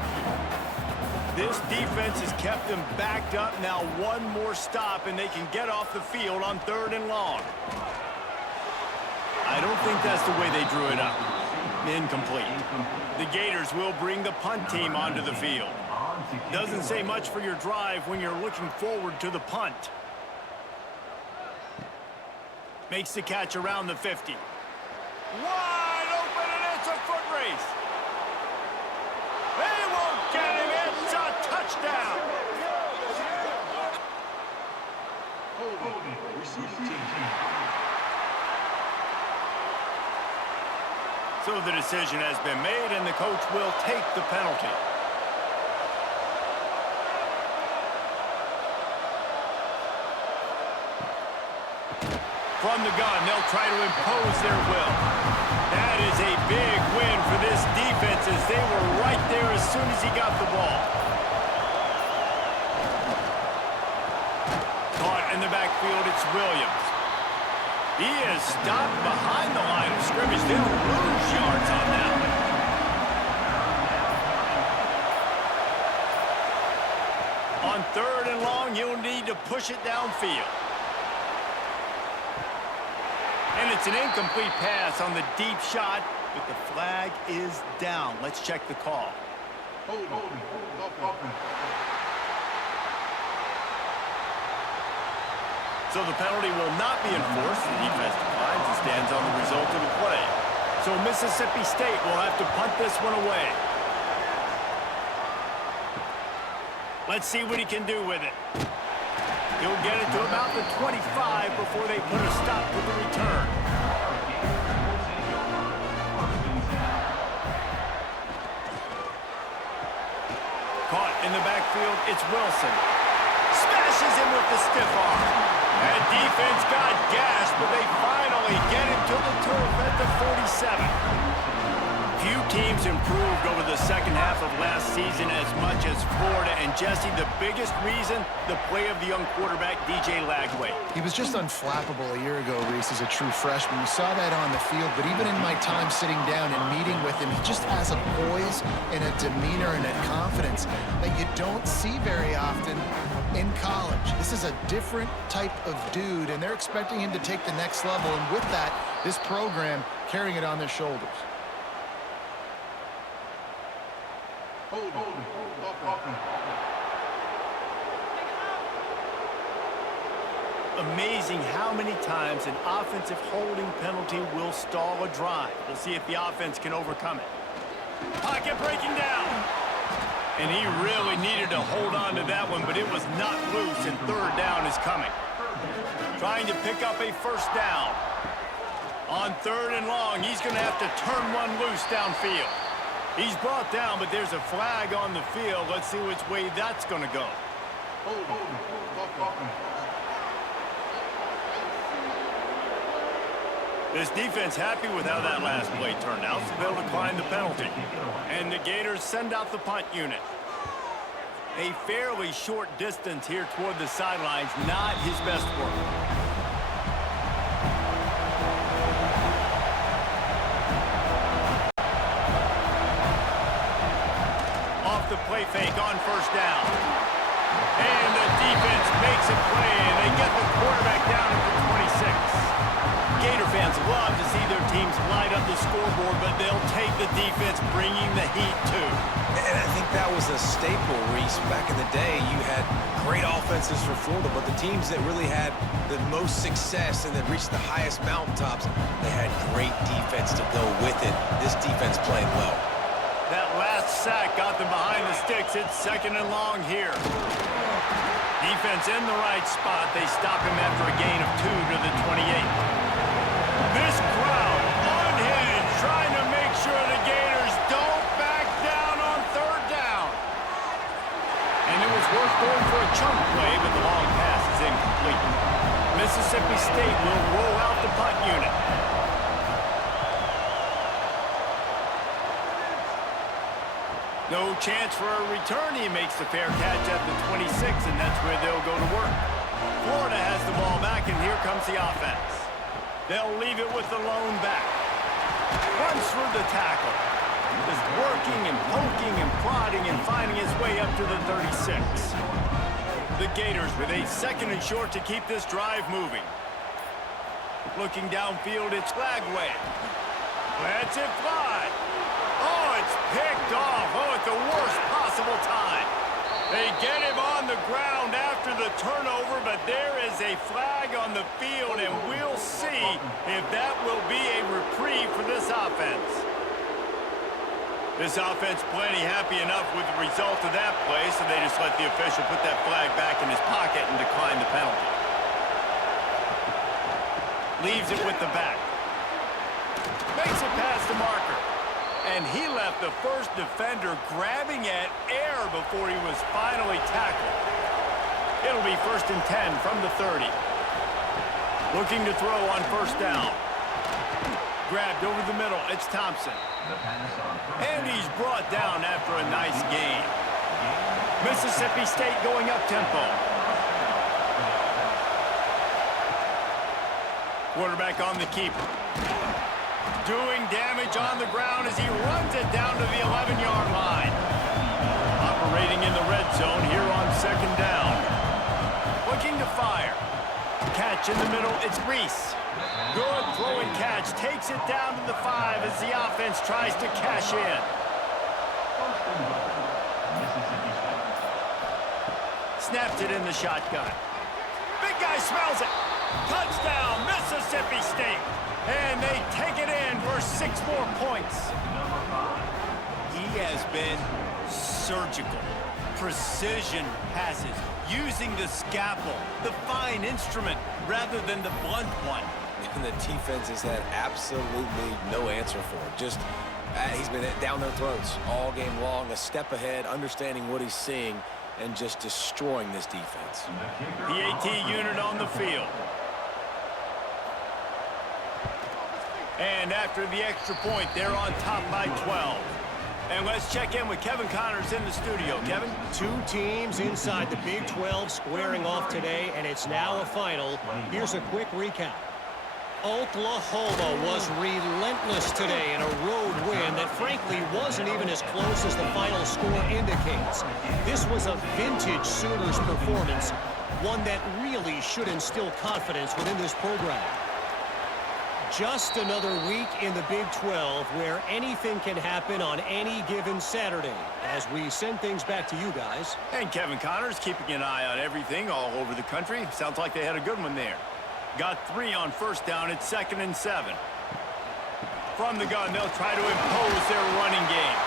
This defense has kept them backed up. Now one more stop, and they can get off the field on 3rd and long. I don't think that's the way they drew it up. Incomplete. The Gators will bring the punt team onto the field. Doesn't say much for your drive when you're looking forward to the punt. Makes the catch around the 50. Wide open, and it's a foot race. They won't get him. It's a touchdown. So the decision has been made, and the coach will take the penalty. From the gun, they'll try to impose their will. That is a big win for this defense as they were right there as soon as he got the ball. Caught in the backfield, it's Williams. He is stopped behind the line of scrimmage. They'll lose yards on that one. On 3rd and long, you'll need to push it downfield. And it's an incomplete pass on the deep shot, but the flag is down. Let's check the call. So the penalty will not be enforced. The defense declines and stands on the result of the play. So Mississippi State will have to punt this one away. Let's see what he can do with it. He'll get it to about the 25 before they put a stop to the return. Caught in the backfield, it's Wilson. Smashes him with the stiff arm. And defense got gashed, but they finally get him to the turf at the 47. Few teams improved over the second half of last season as much as Florida. And Jesse, the biggest reason, the play of the young quarterback, DJ Lagway. He was just unflappable a year ago, Reese, as a true freshman. We saw that on the field, but even in my time sitting down and meeting with him, he just has a poise and a demeanor and a confidence that you don't see very often in college. This is a different type of dude, and they're expecting him to take the next level. And with that, this program carrying it on their shoulders. Amazing how many times an offensive holding penalty will stall a drive. We'll see if the offense can overcome it. Pocket breaking down. And he really needed to hold on to that one, but it was not loose, and 3rd down is coming. Trying to pick up a 1st down. On 3rd and long, he's going to have to turn one loose downfield. He's brought down, but there's a flag on the field. Let's see which way that's going to go. This defense happy with how that last play turned out, so they'll decline the penalty. And the Gators send out the punt unit. A fairly short distance here toward the sidelines, not his best work. The play fake on 1st down. And the defense makes a play, and they get the quarterback down at the 26. Gator fans love to see their teams light up the scoreboard, but they'll take the defense, bringing the heat too. And I think that was a staple, Reese. Back in the day, you had great offenses for Florida, but the teams that really had the most success and that reached the highest mountaintops, they had great defense to go with it. This defense playing well. That last sack got them behind the sticks. It's 2nd and long here. Defense in the right spot. They stop him after a gain of 2 to the 28. This crowd unhinged, trying to make sure the Gators don't back down No chance for a return. He makes the fair catch at the 26, and that's where they'll go to work. Florida has the ball back, and here comes the offense. They'll leave it with the lone back. Runs through the tackle. Just working and poking and prodding and finding his way up to the 36. The Gators with a 2nd and short to keep this drive moving. Looking downfield, it's Flagway. Lets it fly. Oh, it's picked off. Oh, at the worst possible time. They get him on the ground after the turnover, but there is a flag on the field, and we'll see if that will be a reprieve for this offense. This offense plenty happy enough with the result of that play, so they just let the official put that flag back in his pocket and decline the penalty. Leaves it with the back. Makes it past the marker. And he left the first defender grabbing at air before he was finally tackled. It'll be 1st and 10 from the 30. Looking to throw on 1st down. Grabbed over the middle. It's Thompson. And he's brought down after a nice gain. Mississippi State going up-tempo. Quarterback on the keeper. Doing damage on the ground as he runs it down to the 11-yard line. Operating in the red zone here on 2nd down. Looking to fire. Catch in the middle, it's Reese. Good throw and catch. Takes it down to the 5 as the offense tries to cash in. Snaps it in the shotgun. Big guy smells it. Touchdown, Mississippi State. And they take it in for 6 more points. He has been surgical. Precision passes, using the scalpel, the fine instrument, rather than the blunt one. And the defense has had absolutely no answer for it. Just, he's been down their throats all game long, a step ahead, understanding what he's seeing, and just destroying this defense. The AT unit on the field. And after the extra point, they're on top by 12. And let's check in with Kevin Connors in the studio. Kevin? 2 teams inside the Big 12 squaring off today, and it's now a final. Here's a quick recap. Oklahoma was relentless today in a road win that frankly wasn't even as close as the final score indicates. This was a vintage Sooners performance, one that really should instill confidence within this program. Just another week in the Big 12 where anything can happen on any given Saturday. As we send things back to you guys. And Kevin Connors keeping an eye on everything all over the country. Sounds like they had a good one there. Got 3 on 1st down. It's 2nd and 7. From the gun, they'll try to impose their running game.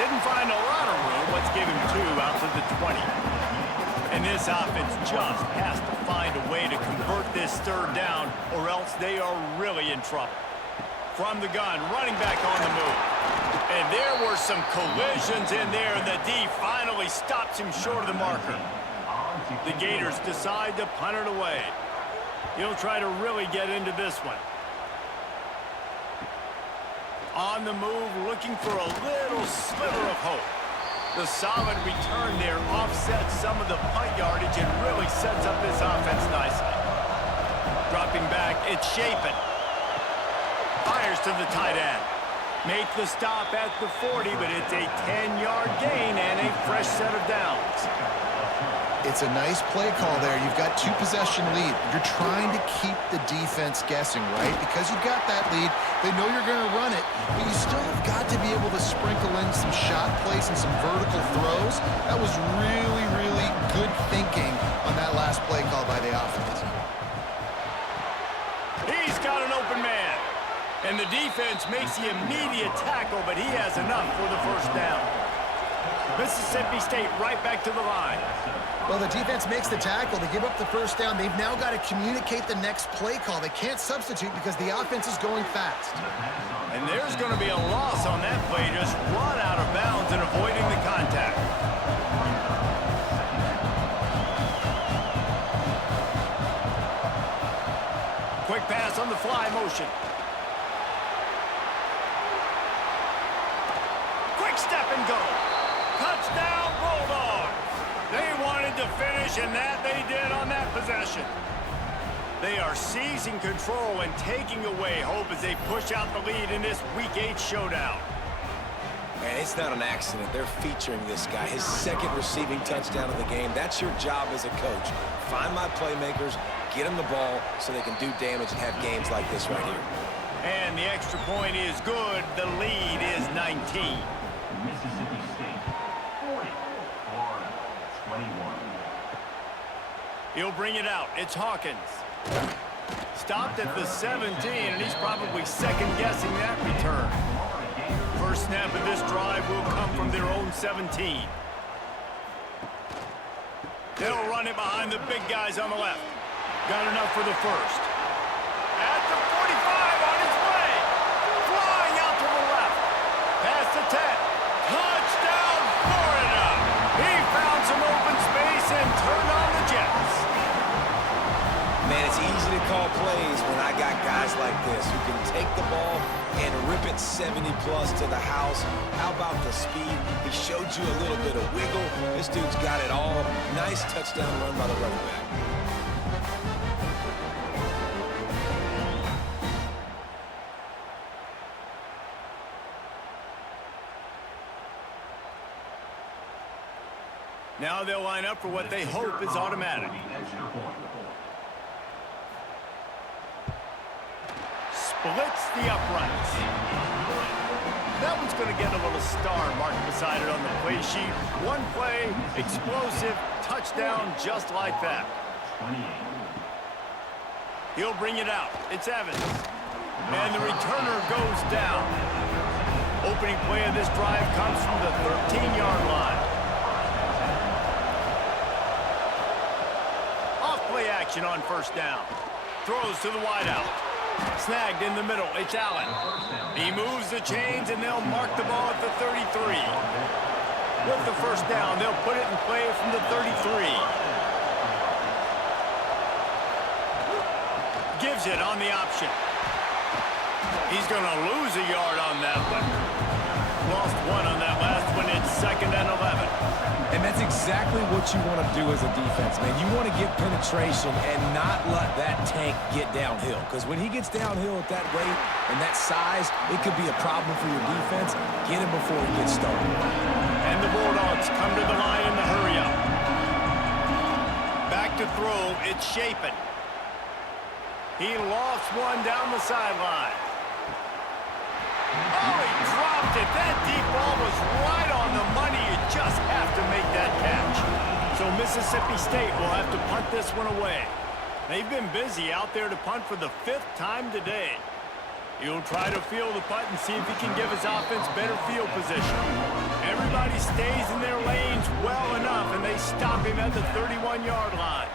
Didn't find a lot of room. Let's give him 2 out to the 20. And this offense just has to find a way to convert this 3rd down, or else they are really in trouble. From the gun, running back on the move. And there were some collisions in there, and the D finally stops him short of the marker. The Gators decide to punt it away. He'll try to really get into this one. On the move, looking for a little sliver of hope. The solid return there offsets some of the punt yardage and really sets up this offense nicely. Dropping back, it's Chapin. Fires to the tight end. Make the stop at the 40, but it's a 10-yard gain and a fresh set of downs. It's a nice play call there. You've got 2-possession lead. You're trying to keep the defense guessing, right? Because you've got that lead, they know you're going to run it, but you still have got to be able to sprinkle in some shot plays and some vertical throws. That was really, really good thinking on that last play call by the offense. He's got an open man. And the defense makes the immediate tackle, but he has enough for the 1st down. Mississippi State right back to the line. Well, the defense makes the tackle. They give up the 1st down. They've now got to communicate the next play call. They can't substitute because the offense is going fast. And there's going to be a loss on that play, just run out of bounds and avoiding the contact. Quick pass on the fly motion. Quick step and go. Touchdown, Bulldogs. They wanted to finish, and that they did on that possession. They are seizing control and taking away hope as they push out the lead in this Week 8 showdown. Man, it's not an accident. They're featuring this guy. His second receiving touchdown of the game. That's your job as a coach. Find my playmakers, get them the ball so they can do damage and have games like this right here. And the extra point is good. The lead is 19. Mississippi State, 40. Florida, 21. He'll bring it out. It's Hawkins. Stopped at the 17, and he's probably second-guessing that return. First snap of this drive will come from their own 17. They'll run it behind the big guys on the left. Got enough for the first. At the 45 on his way. Flying out to the left. Past the 10. Touchdown, Florida. He found some open space and turned on the Jets. Man, it's easy to call plays when I got guys like this who can take the ball and rip it 70-plus to the house. How about the speed? He showed you a little bit of wiggle. This dude's got it all. Nice touchdown run by the running back. Now they'll line up for what they hope is automatic. Splits the uprights. That one's going to get a little star marked beside it on the play sheet. One play, explosive, touchdown just like that. He'll bring it out. It's Evans. And the returner goes down. Opening play of this drive comes from the 13-yard line. Off-play action on first down. Throws to the wideout. Snagged in the middle. It's Allen. He moves the chains, and they'll mark the ball at the 33. With the first down, they'll put it in play from the 33. Gives it on the option. He's going to lose a yard on that one. Lost one on that last one. It's 2nd and 11. And that's exactly what you want to do as a defense, man. You want to get penetration and not let that tank get downhill. Because when he gets downhill at that rate and that size, it could be a problem for your defense. Get him before he gets started. And the Bulldogs come to the line in the hurry-up. Back to throw. It's Shapen. He lost one down the sideline. Oh, he dropped it. That deep ball was right on the money. You just have to make that catch. So Mississippi State will have to punt this one away. They've been busy out there to punt for the 5th time today. He'll try to field the punt and see if he can give his offense better field position. Everybody stays in their lanes well enough, and they stop him at the 31-yard line.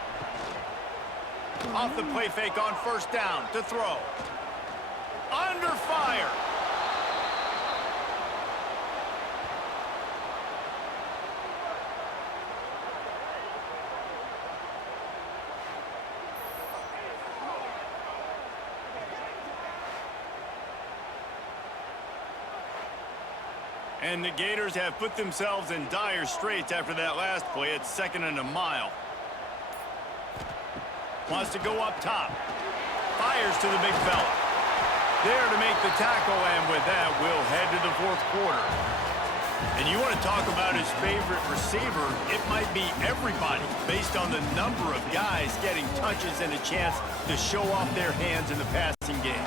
Off the play fake on first down to throw. Under fire. And the Gators have put themselves in dire straits after that last play. It's 2nd and a mile. Wants to go up top. Fires to the big fella. There to make the tackle, and with that, we'll head to the 4th quarter. And you want to talk about his favorite receiver, it might be everybody based on the number of guys getting touches and a chance to show off their hands in the passing game.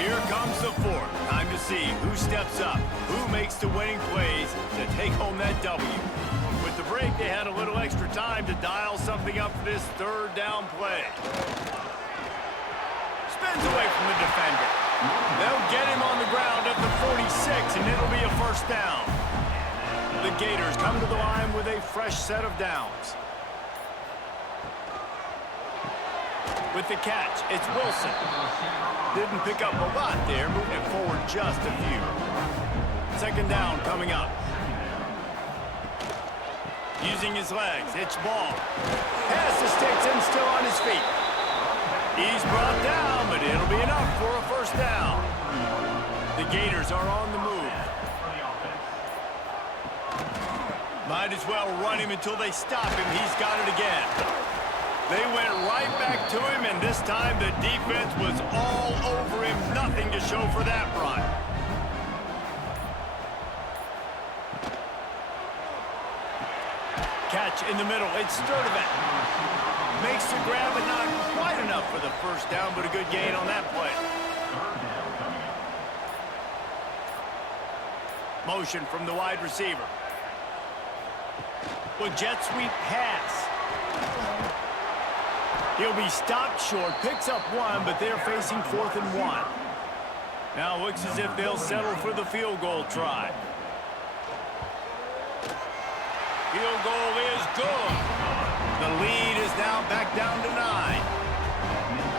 Here comes the 4th. Time to see who steps up, who makes the winning plays to take home that W. With the break, they had a little extra time to dial something up for this 3rd down play. Spins away from the defender. They'll get him on the ground at the 46, and it'll be a first down. The Gators come to the line with a fresh set of downs. With the catch, it's Wilson. Didn't pick up a lot there, moving it forward just a few. 2nd down coming up. Using his legs, it's ball. Pass the sticks and still on his feet. He's brought down, but it'll be enough for a first down. The Gators are on the move. For the offense. Might as well run him until they stop him. He's got it again. They went right back to him, and this time the defense was all over him. Nothing to show for that run. Catch in the middle. It's Sturdivant. Makes the grab, but not quite enough for the first down, but a good gain on that play. Third down coming up. Motion from the wide receiver. Well, jet sweep pass. He'll be stopped short. Picks up one, but they're facing 4th and 1. Now looks as if they'll settle for the field goal try. Field goal is good. The lead is now back down to 9.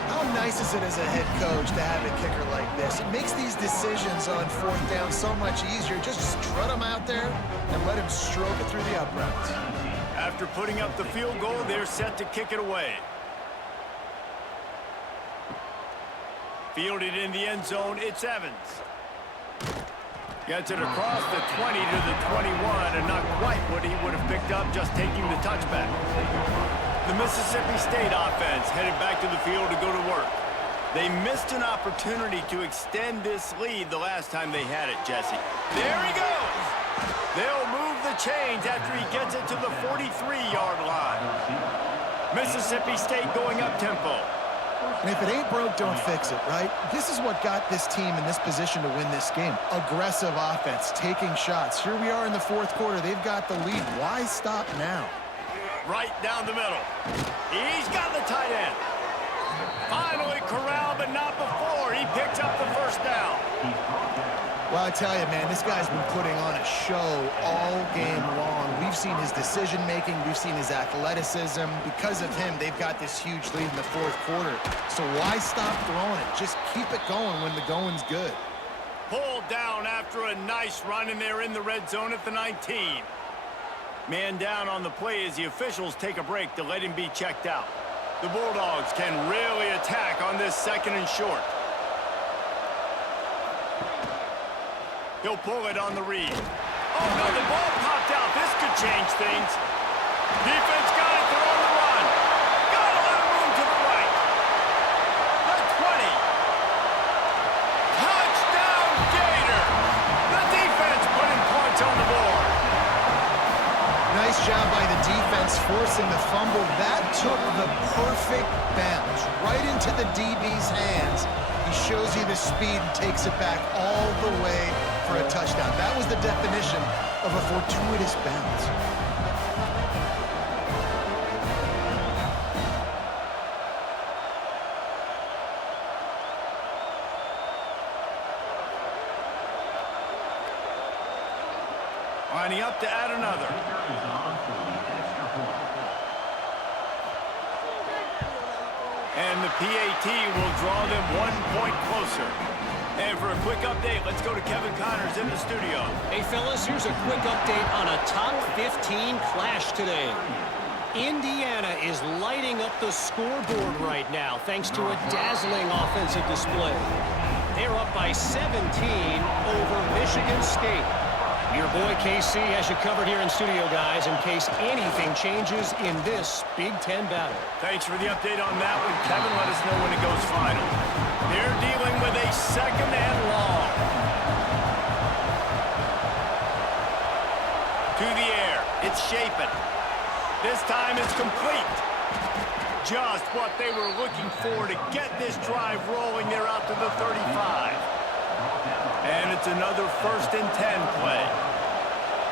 How nice is it as a head coach to have a kicker like this? It makes these decisions on 4th down so much easier. Just strut him out there and let him stroke it through the uprights. After putting up the field goal, they're set to kick it away. Fielded in the end zone, it's Evans. Gets it across the 20 to the 21, and not quite what he would have picked up just taking the touchback. The Mississippi State offense headed back to the field to go to work. They missed an opportunity to extend this lead the last time they had it, Jesse. There he goes! They'll move the chains after he gets it to the 43-yard line. Mississippi State going up-tempo. And if it ain't broke, don't fix it, right? This is what got this team in this position to win this game. Aggressive offense, taking shots. Here we are in the 4th quarter. They've got the lead. Why stop now? Right down the middle. He's got the tight end. Finally corralled, but not before. He picks up the first down. Well, I tell you, man, this guy's been putting on a show all game long. We've seen his decision-making. We've seen his athleticism. Because of him, they've got this huge lead in the 4th quarter. So why stop throwing it? Just keep it going when the going's good. Pulled down after a nice run, and they're in the red zone at the 19. Man down on the play as the officials take a break to let him be checked out. The Bulldogs can really attack on this 2nd and short. He'll pull it on the read. Oh, no, the ball popped out. This could change things. Defense got it. They're on the run. Got a lot of room to the right. The 20. Touchdown, Gators. The defense putting points on the board. Nice job by the defense forcing the fumble. That took the perfect bounce right into the DB's hands. He shows you the speed and takes it back all the way for a touchdown. That was the definition of a fortuitous bounce. Lining up to add another. And the PAT will draw them 1 point closer. And for a quick update, let's go to Kevin Connors in the studio. Hey, fellas, here's a quick update on a top 15 clash today. Indiana is lighting up the scoreboard right now thanks to a dazzling offensive display. They're up by 17 over Michigan State. Your boy KC has you covered here in studio, guys, in case anything changes in this Big Ten battle. Thanks for the update on that one, Kevin. Let us know when it goes final. They're dealing with a 2nd and long. To the air. It's Shapen. This time it's complete. Just what they were looking for to get this drive rolling. They're out to the 35. And it's another 1st and 10 play.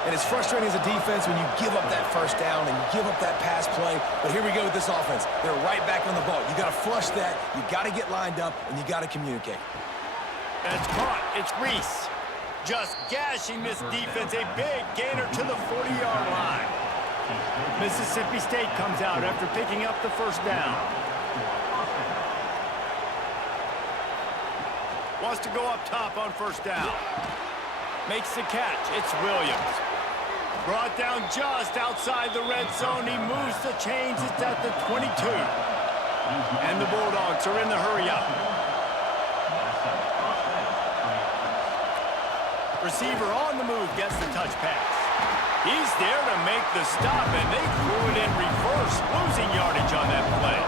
And it's frustrating as a defense when you give up that first down and you give up that pass play. But here we go with this offense. They're right back on the ball. You got to flush that. You got to get lined up, and you got to communicate. And it's caught. It's Reese. Just gashing this defense. A big gainer to the 40-yard line. Mississippi State comes out after picking up the first down. Wants to go up top on first down. Makes the catch. It's Williams. Brought down just outside the red zone. He moves the chains. It's at the 22. And the Bulldogs are in the hurry-up. Receiver on the move gets the touch pass. He's there to make the stop, and they threw it in reverse, losing yardage on that play.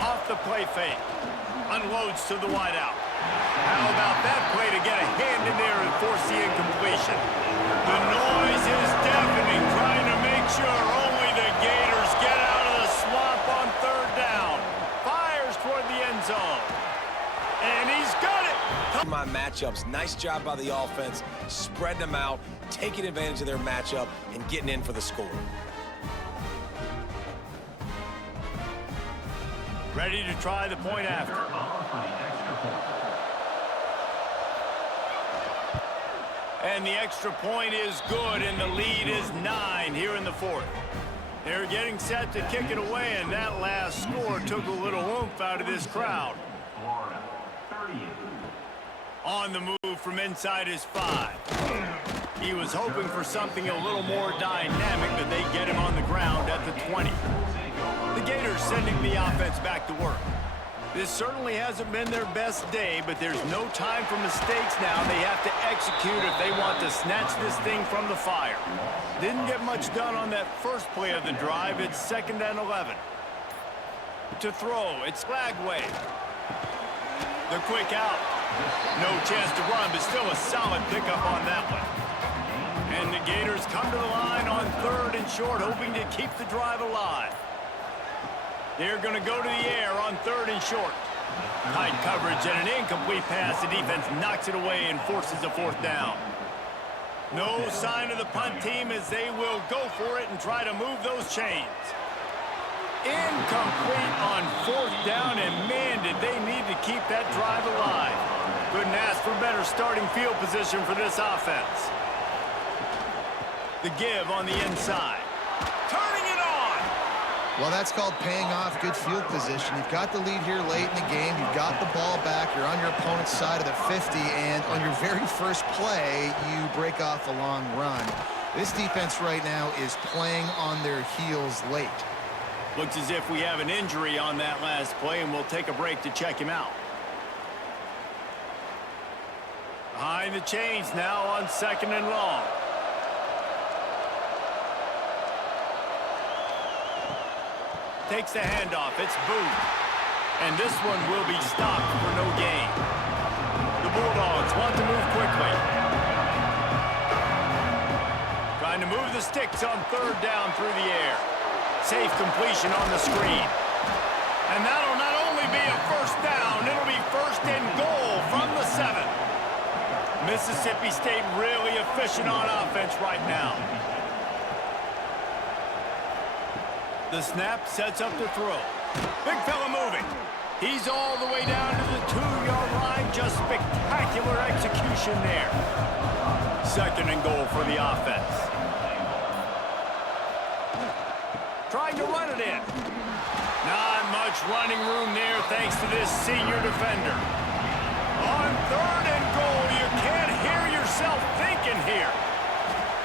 Off the play fake. Unloads to the wideout. How about that play to get a hand in there and force the incompletion? The noise is deafening, trying to make sure only the Gators get out of the swamp on third down. Fires toward the end zone. And he's got it. My matchups, nice job by the offense, spreading them out, taking advantage of their matchup, and getting in for the score. Ready to try the point after. And the extra point is good, and the lead is 9 here in the fourth. They're getting set to kick it away, and that last score took a little oomph out of this crowd. Florida, 38. On the move from inside his 5. He was hoping for something a little more dynamic, but they get him on the ground at the 20. The Gators sending the offense back to work. This certainly hasn't been their best day, but there's no time for mistakes now. They have to execute if they want to snatch this thing from the fire. Didn't get much done on that first play of the drive. It's 2nd and 11. To throw, it's Lagway. The quick out. No chance to run, but still a solid pickup on that one. And the Gators come to the line on 3rd and short, hoping to keep the drive alive. They're going to go to the air on 3rd and short. Tight coverage and an incomplete pass. The defense knocks it away and forces a 4th down. No sign of the punt team as they will go for it and try to move those chains. Incomplete on 4th down, and man, did they need to keep that drive alive. Couldn't ask for better starting field position for this offense. The give on the inside. Turning it on! Well, that's called paying off good field position. You've got the lead here late in the game. You've got the ball back. You're on your opponent's side of the 50, and on your very first play, you break off a long run. This defense right now is playing on their heels late. Looks as if we have an injury on that last play, and we'll take a break to check him out. Behind the chains now on 2nd and long. Takes the handoff. It's Booth. And this one will be stopped for no gain. The Bulldogs want to move quickly. Trying to move the sticks on 3rd down through the air. Safe completion on the screen. And that'll not only be a 1st down, it'll be 1st and goal from the 7. Mississippi State really efficient on offense right now. The snap sets up the throw. Big fella moving. He's all the way down to the 2-yard line. Just spectacular execution there. 2nd and goal for the offense. Trying to run it in. Not much running room there thanks to this senior defender. On 3rd and goal, you can't hear yourself thinking here.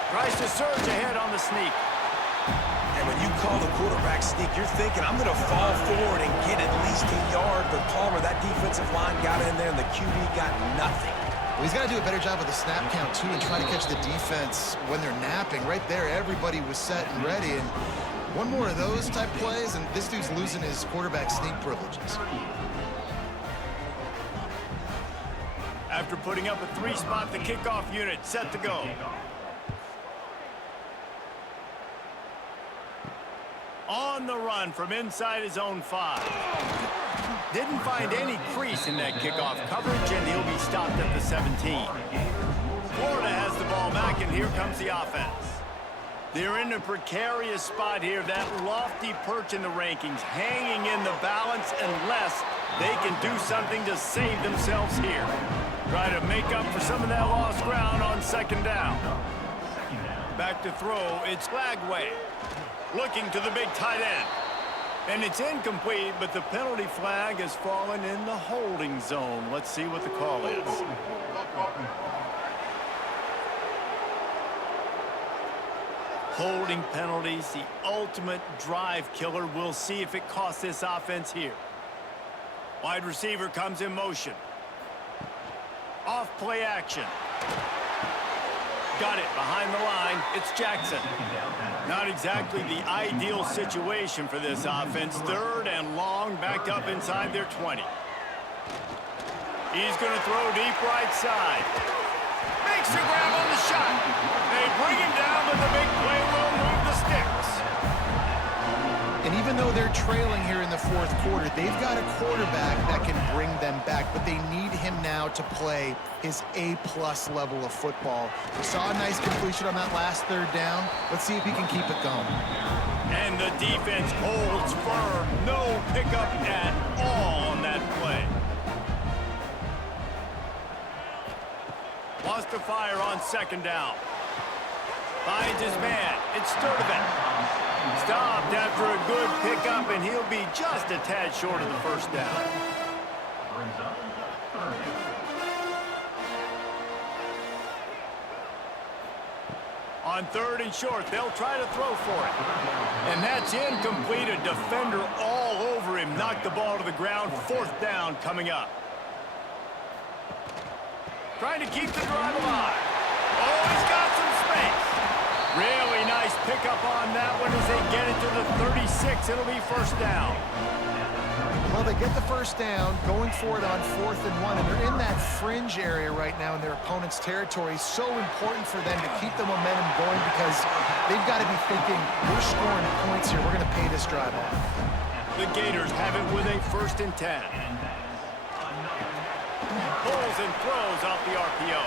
Tries to surge ahead on the sneak. And when you call the quarterback sneak, you're thinking, I'm going to fall forward and get at least a yard. But Palmer, that defensive line got in there, and the QB got nothing. Well, he's got to do a better job with the snap count, too, and try to catch the defense when they're napping. Right there, everybody was set and ready. And one more of those type plays, and this dude's losing his quarterback sneak privileges. After putting up a 3-spot, the kickoff unit set to go. On the run from inside his own 5. Didn't find any crease in that kickoff coverage, and he'll be stopped at the 17. Florida has the ball back, and here comes the offense. They're in a precarious spot here, that lofty perch in the rankings, hanging in the balance unless they can do something to save themselves here. Try to make up for some of that lost ground on 2nd down. Back to throw, it's Lagway. Looking to the big tight end. And it's incomplete, but the penalty flag has fallen in the holding zone. Let's see what the call is. Holding penalties, the ultimate drive killer. We'll see if it costs this offense here. Wide receiver comes in motion. Off play action. Got it behind the line. It's Jackson. Not exactly the ideal situation for this offense. 3rd and long, backed up inside their 20. He's going to throw deep right side. Makes a grab on the shot. They bring him down, but the big play will move the sticks. And even though they're trailing here in the 4th quarter, they've got a quarterback that can bring them back, but they need him now to play his A-plus level of football. We saw a nice completion on that last 3rd down. Let's see if he can keep it going. And the defense holds firm. No pickup at all on that play. Wants to fire on 2nd down. Finds his man. It's Sturdivant. Stopped after a good pickup, and he'll be just a tad short of the 1st down. Brings up 30. On 3rd and short, they'll try to throw for it. And that's incomplete. A defender all over him. Knocked the ball to the ground. 4th down coming up. Trying to keep the drive alive. Oh, he's got some space. Really nice pickup on that one as they get it to the 36. It'll be 1st down. Well, they get the 1st down, going for it on 4th and 1, and they're in that fringe area right now in their opponent's territory. So important for them to keep the momentum going because they've got to be thinking, we're scoring points here. We're going to pay this drive off. The Gators have it with a 1st and 10. Pulls and throws off the RPO.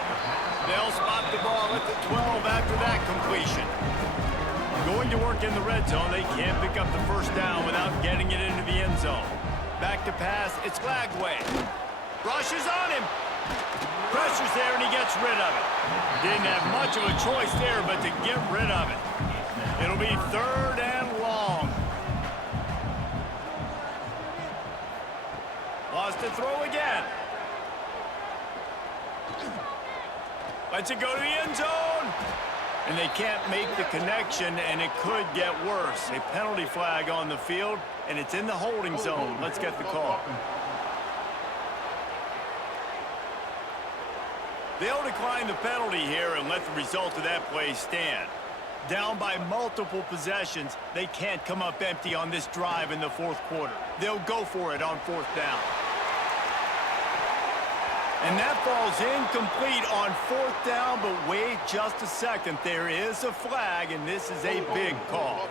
They'll spot the ball at the 12 after that completion. Going to work in the red zone. They can't pick up the 1st down without getting it into the end zone. Back to pass. It's Lagway. Rushes on him. Pressure's there, and he gets rid of it. Didn't have much of a choice there, but to get rid of it. It'll be 3rd and long. Lost to throw again. Lets it go to the end zone. And they can't make the connection, and it could get worse. A penalty flag on the field, and it's in the holding zone. Let's get the call. They'll decline the penalty here and let the result of that play stand. Down by multiple possessions, they can't come up empty on this drive in the 4th quarter. They'll go for it on 4th down. And that falls incomplete on 4th down, but wait just a second. There is a flag, and this is a big call.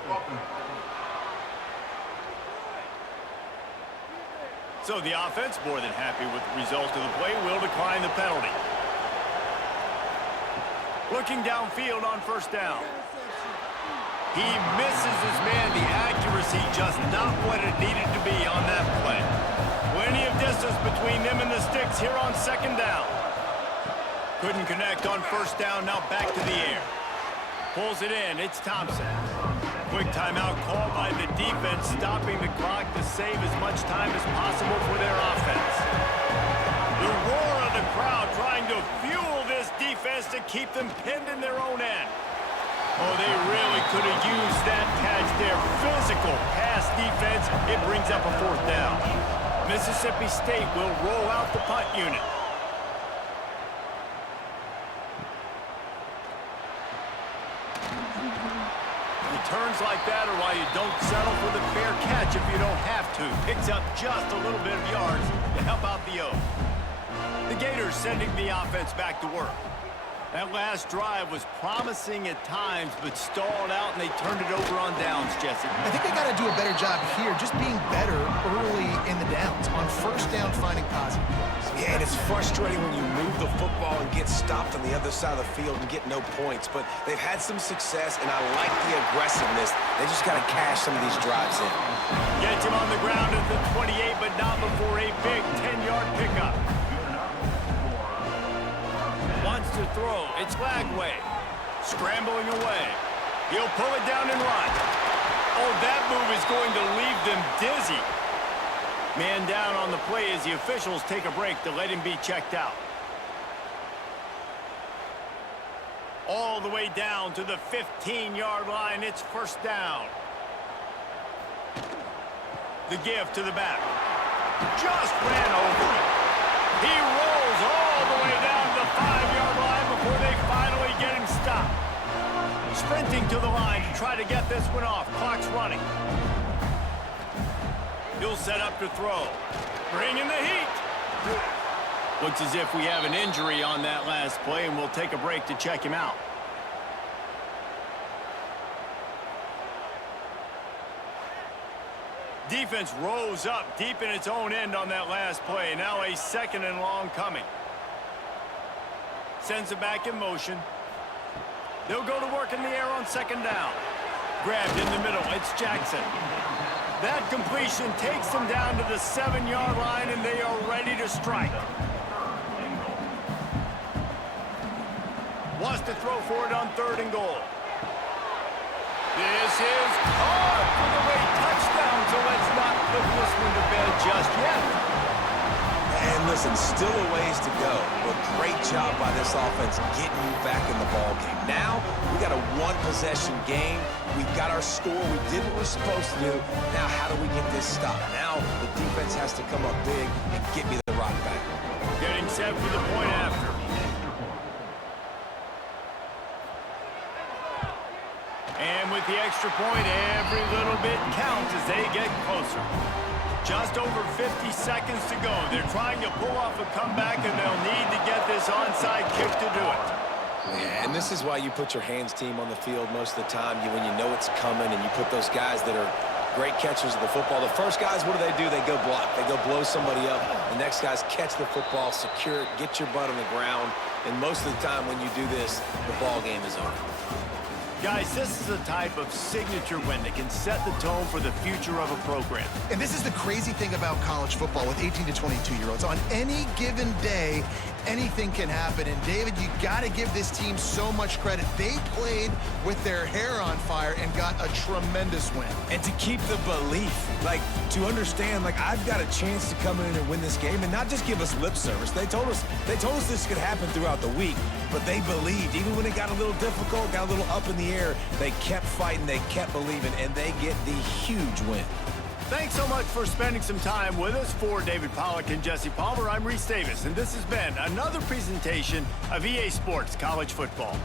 So the offense, more than happy with the result of the play, will decline the penalty. Looking downfield on 1st down. He misses his man. The accuracy just not what it needed to be on that play. Plenty of distance between them and the sticks here on 2nd down. Couldn't connect on 1st down. Now back to the air. Pulls it in. It's Thompson. Quick timeout called by the defense, stopping the clock to save as much time as possible for their offense. The roar of the crowd trying to fuel this defense to keep them pinned in their own end. Oh, they really could have used that catch there. Physical pass defense. It brings up a 4th down. Mississippi State will roll out the punt unit. Returns like that are why you don't settle for the fair catch if you don't have to. Picks up just a little bit of yards to help out the O. The Gators sending the offense back to work. That last drive was promising at times, but stalled out, and they turned it over on downs, Jesse. I think they got to do a better job here, just being better early in the downs. On 1st down, finding positive plays. Yeah, and it's frustrating when you move the football and get stopped on the other side of the field and get no points. But they've had some success, and I like the aggressiveness. They just got to cash some of these drives in. Gets him on the ground at the 28, but not before a big 10-yard pickup. Wants to throw. It's Lagway. Scrambling away. He'll pull it down and run. Oh, that move is going to leave them dizzy. Man down on the play as the officials take a break to let him be checked out. All the way down to the 15-yard line. It's first down. The give to the back. Just ran over it. He rolls all the way down to the 5-yard line before they finally get him stopped. Sprinting to the line to try to get this one off. Clock's running. He'll set up to throw. Bringing the heat. Looks as if we have an injury on that last play, and we'll take a break to check him out. Defense rose up deep in its own end on that last play. Now a second and long coming. Sends it back in motion. They'll go to work in the air on second down. Grabbed in the middle. It's Jackson. That completion takes them down to the 7-yard line, and they are ready to strike. Wants to throw for it on 3rd and goal. This is caught for the late touchdown, so let's not put this one to bed just yet. And listen, still a ways to go, but great job by this offense getting you back in the ball game. Now, we got a one-possession game. We've got our score. We did what we're supposed to do. Now, how do we get this stopped? Now, the defense has to come up big and get me the rock back. Getting set for the point after. And with the extra point, every little bit counts as they get closer. Just over 50 seconds to go. They're trying to pull off a comeback, and they'll need to get this onside kick to do it. Yeah, and this is why you put your hands team on the field most of the time. When you know it's coming, and you put those guys that are great catchers of the football. The first guys, what do? They go block. They go blow somebody up. The next guys catch the football, secure it, get your butt on the ground. And most of the time when you do this, the ball game is over. Guys, this is a type of signature win that can set the tone for the future of a program. And this is the crazy thing about college football with 18 to 22-year-olds. On any given day, anything can happen. And, David, you got to give this team so much credit. They played with their hair on fire and got a tremendous win. And to keep the belief, to understand, I've got a chance to come in and win this game and not just give us lip service. They told us this could happen throughout the week, but they believed. Even when it got a little difficult, got a little up in the air, they kept fighting, they kept believing, and they get the huge win. Thanks so much for spending some time with us. For David Pollack and Jesse Palmer, I'm Reese Davis, and this has been another presentation of EA Sports College Football.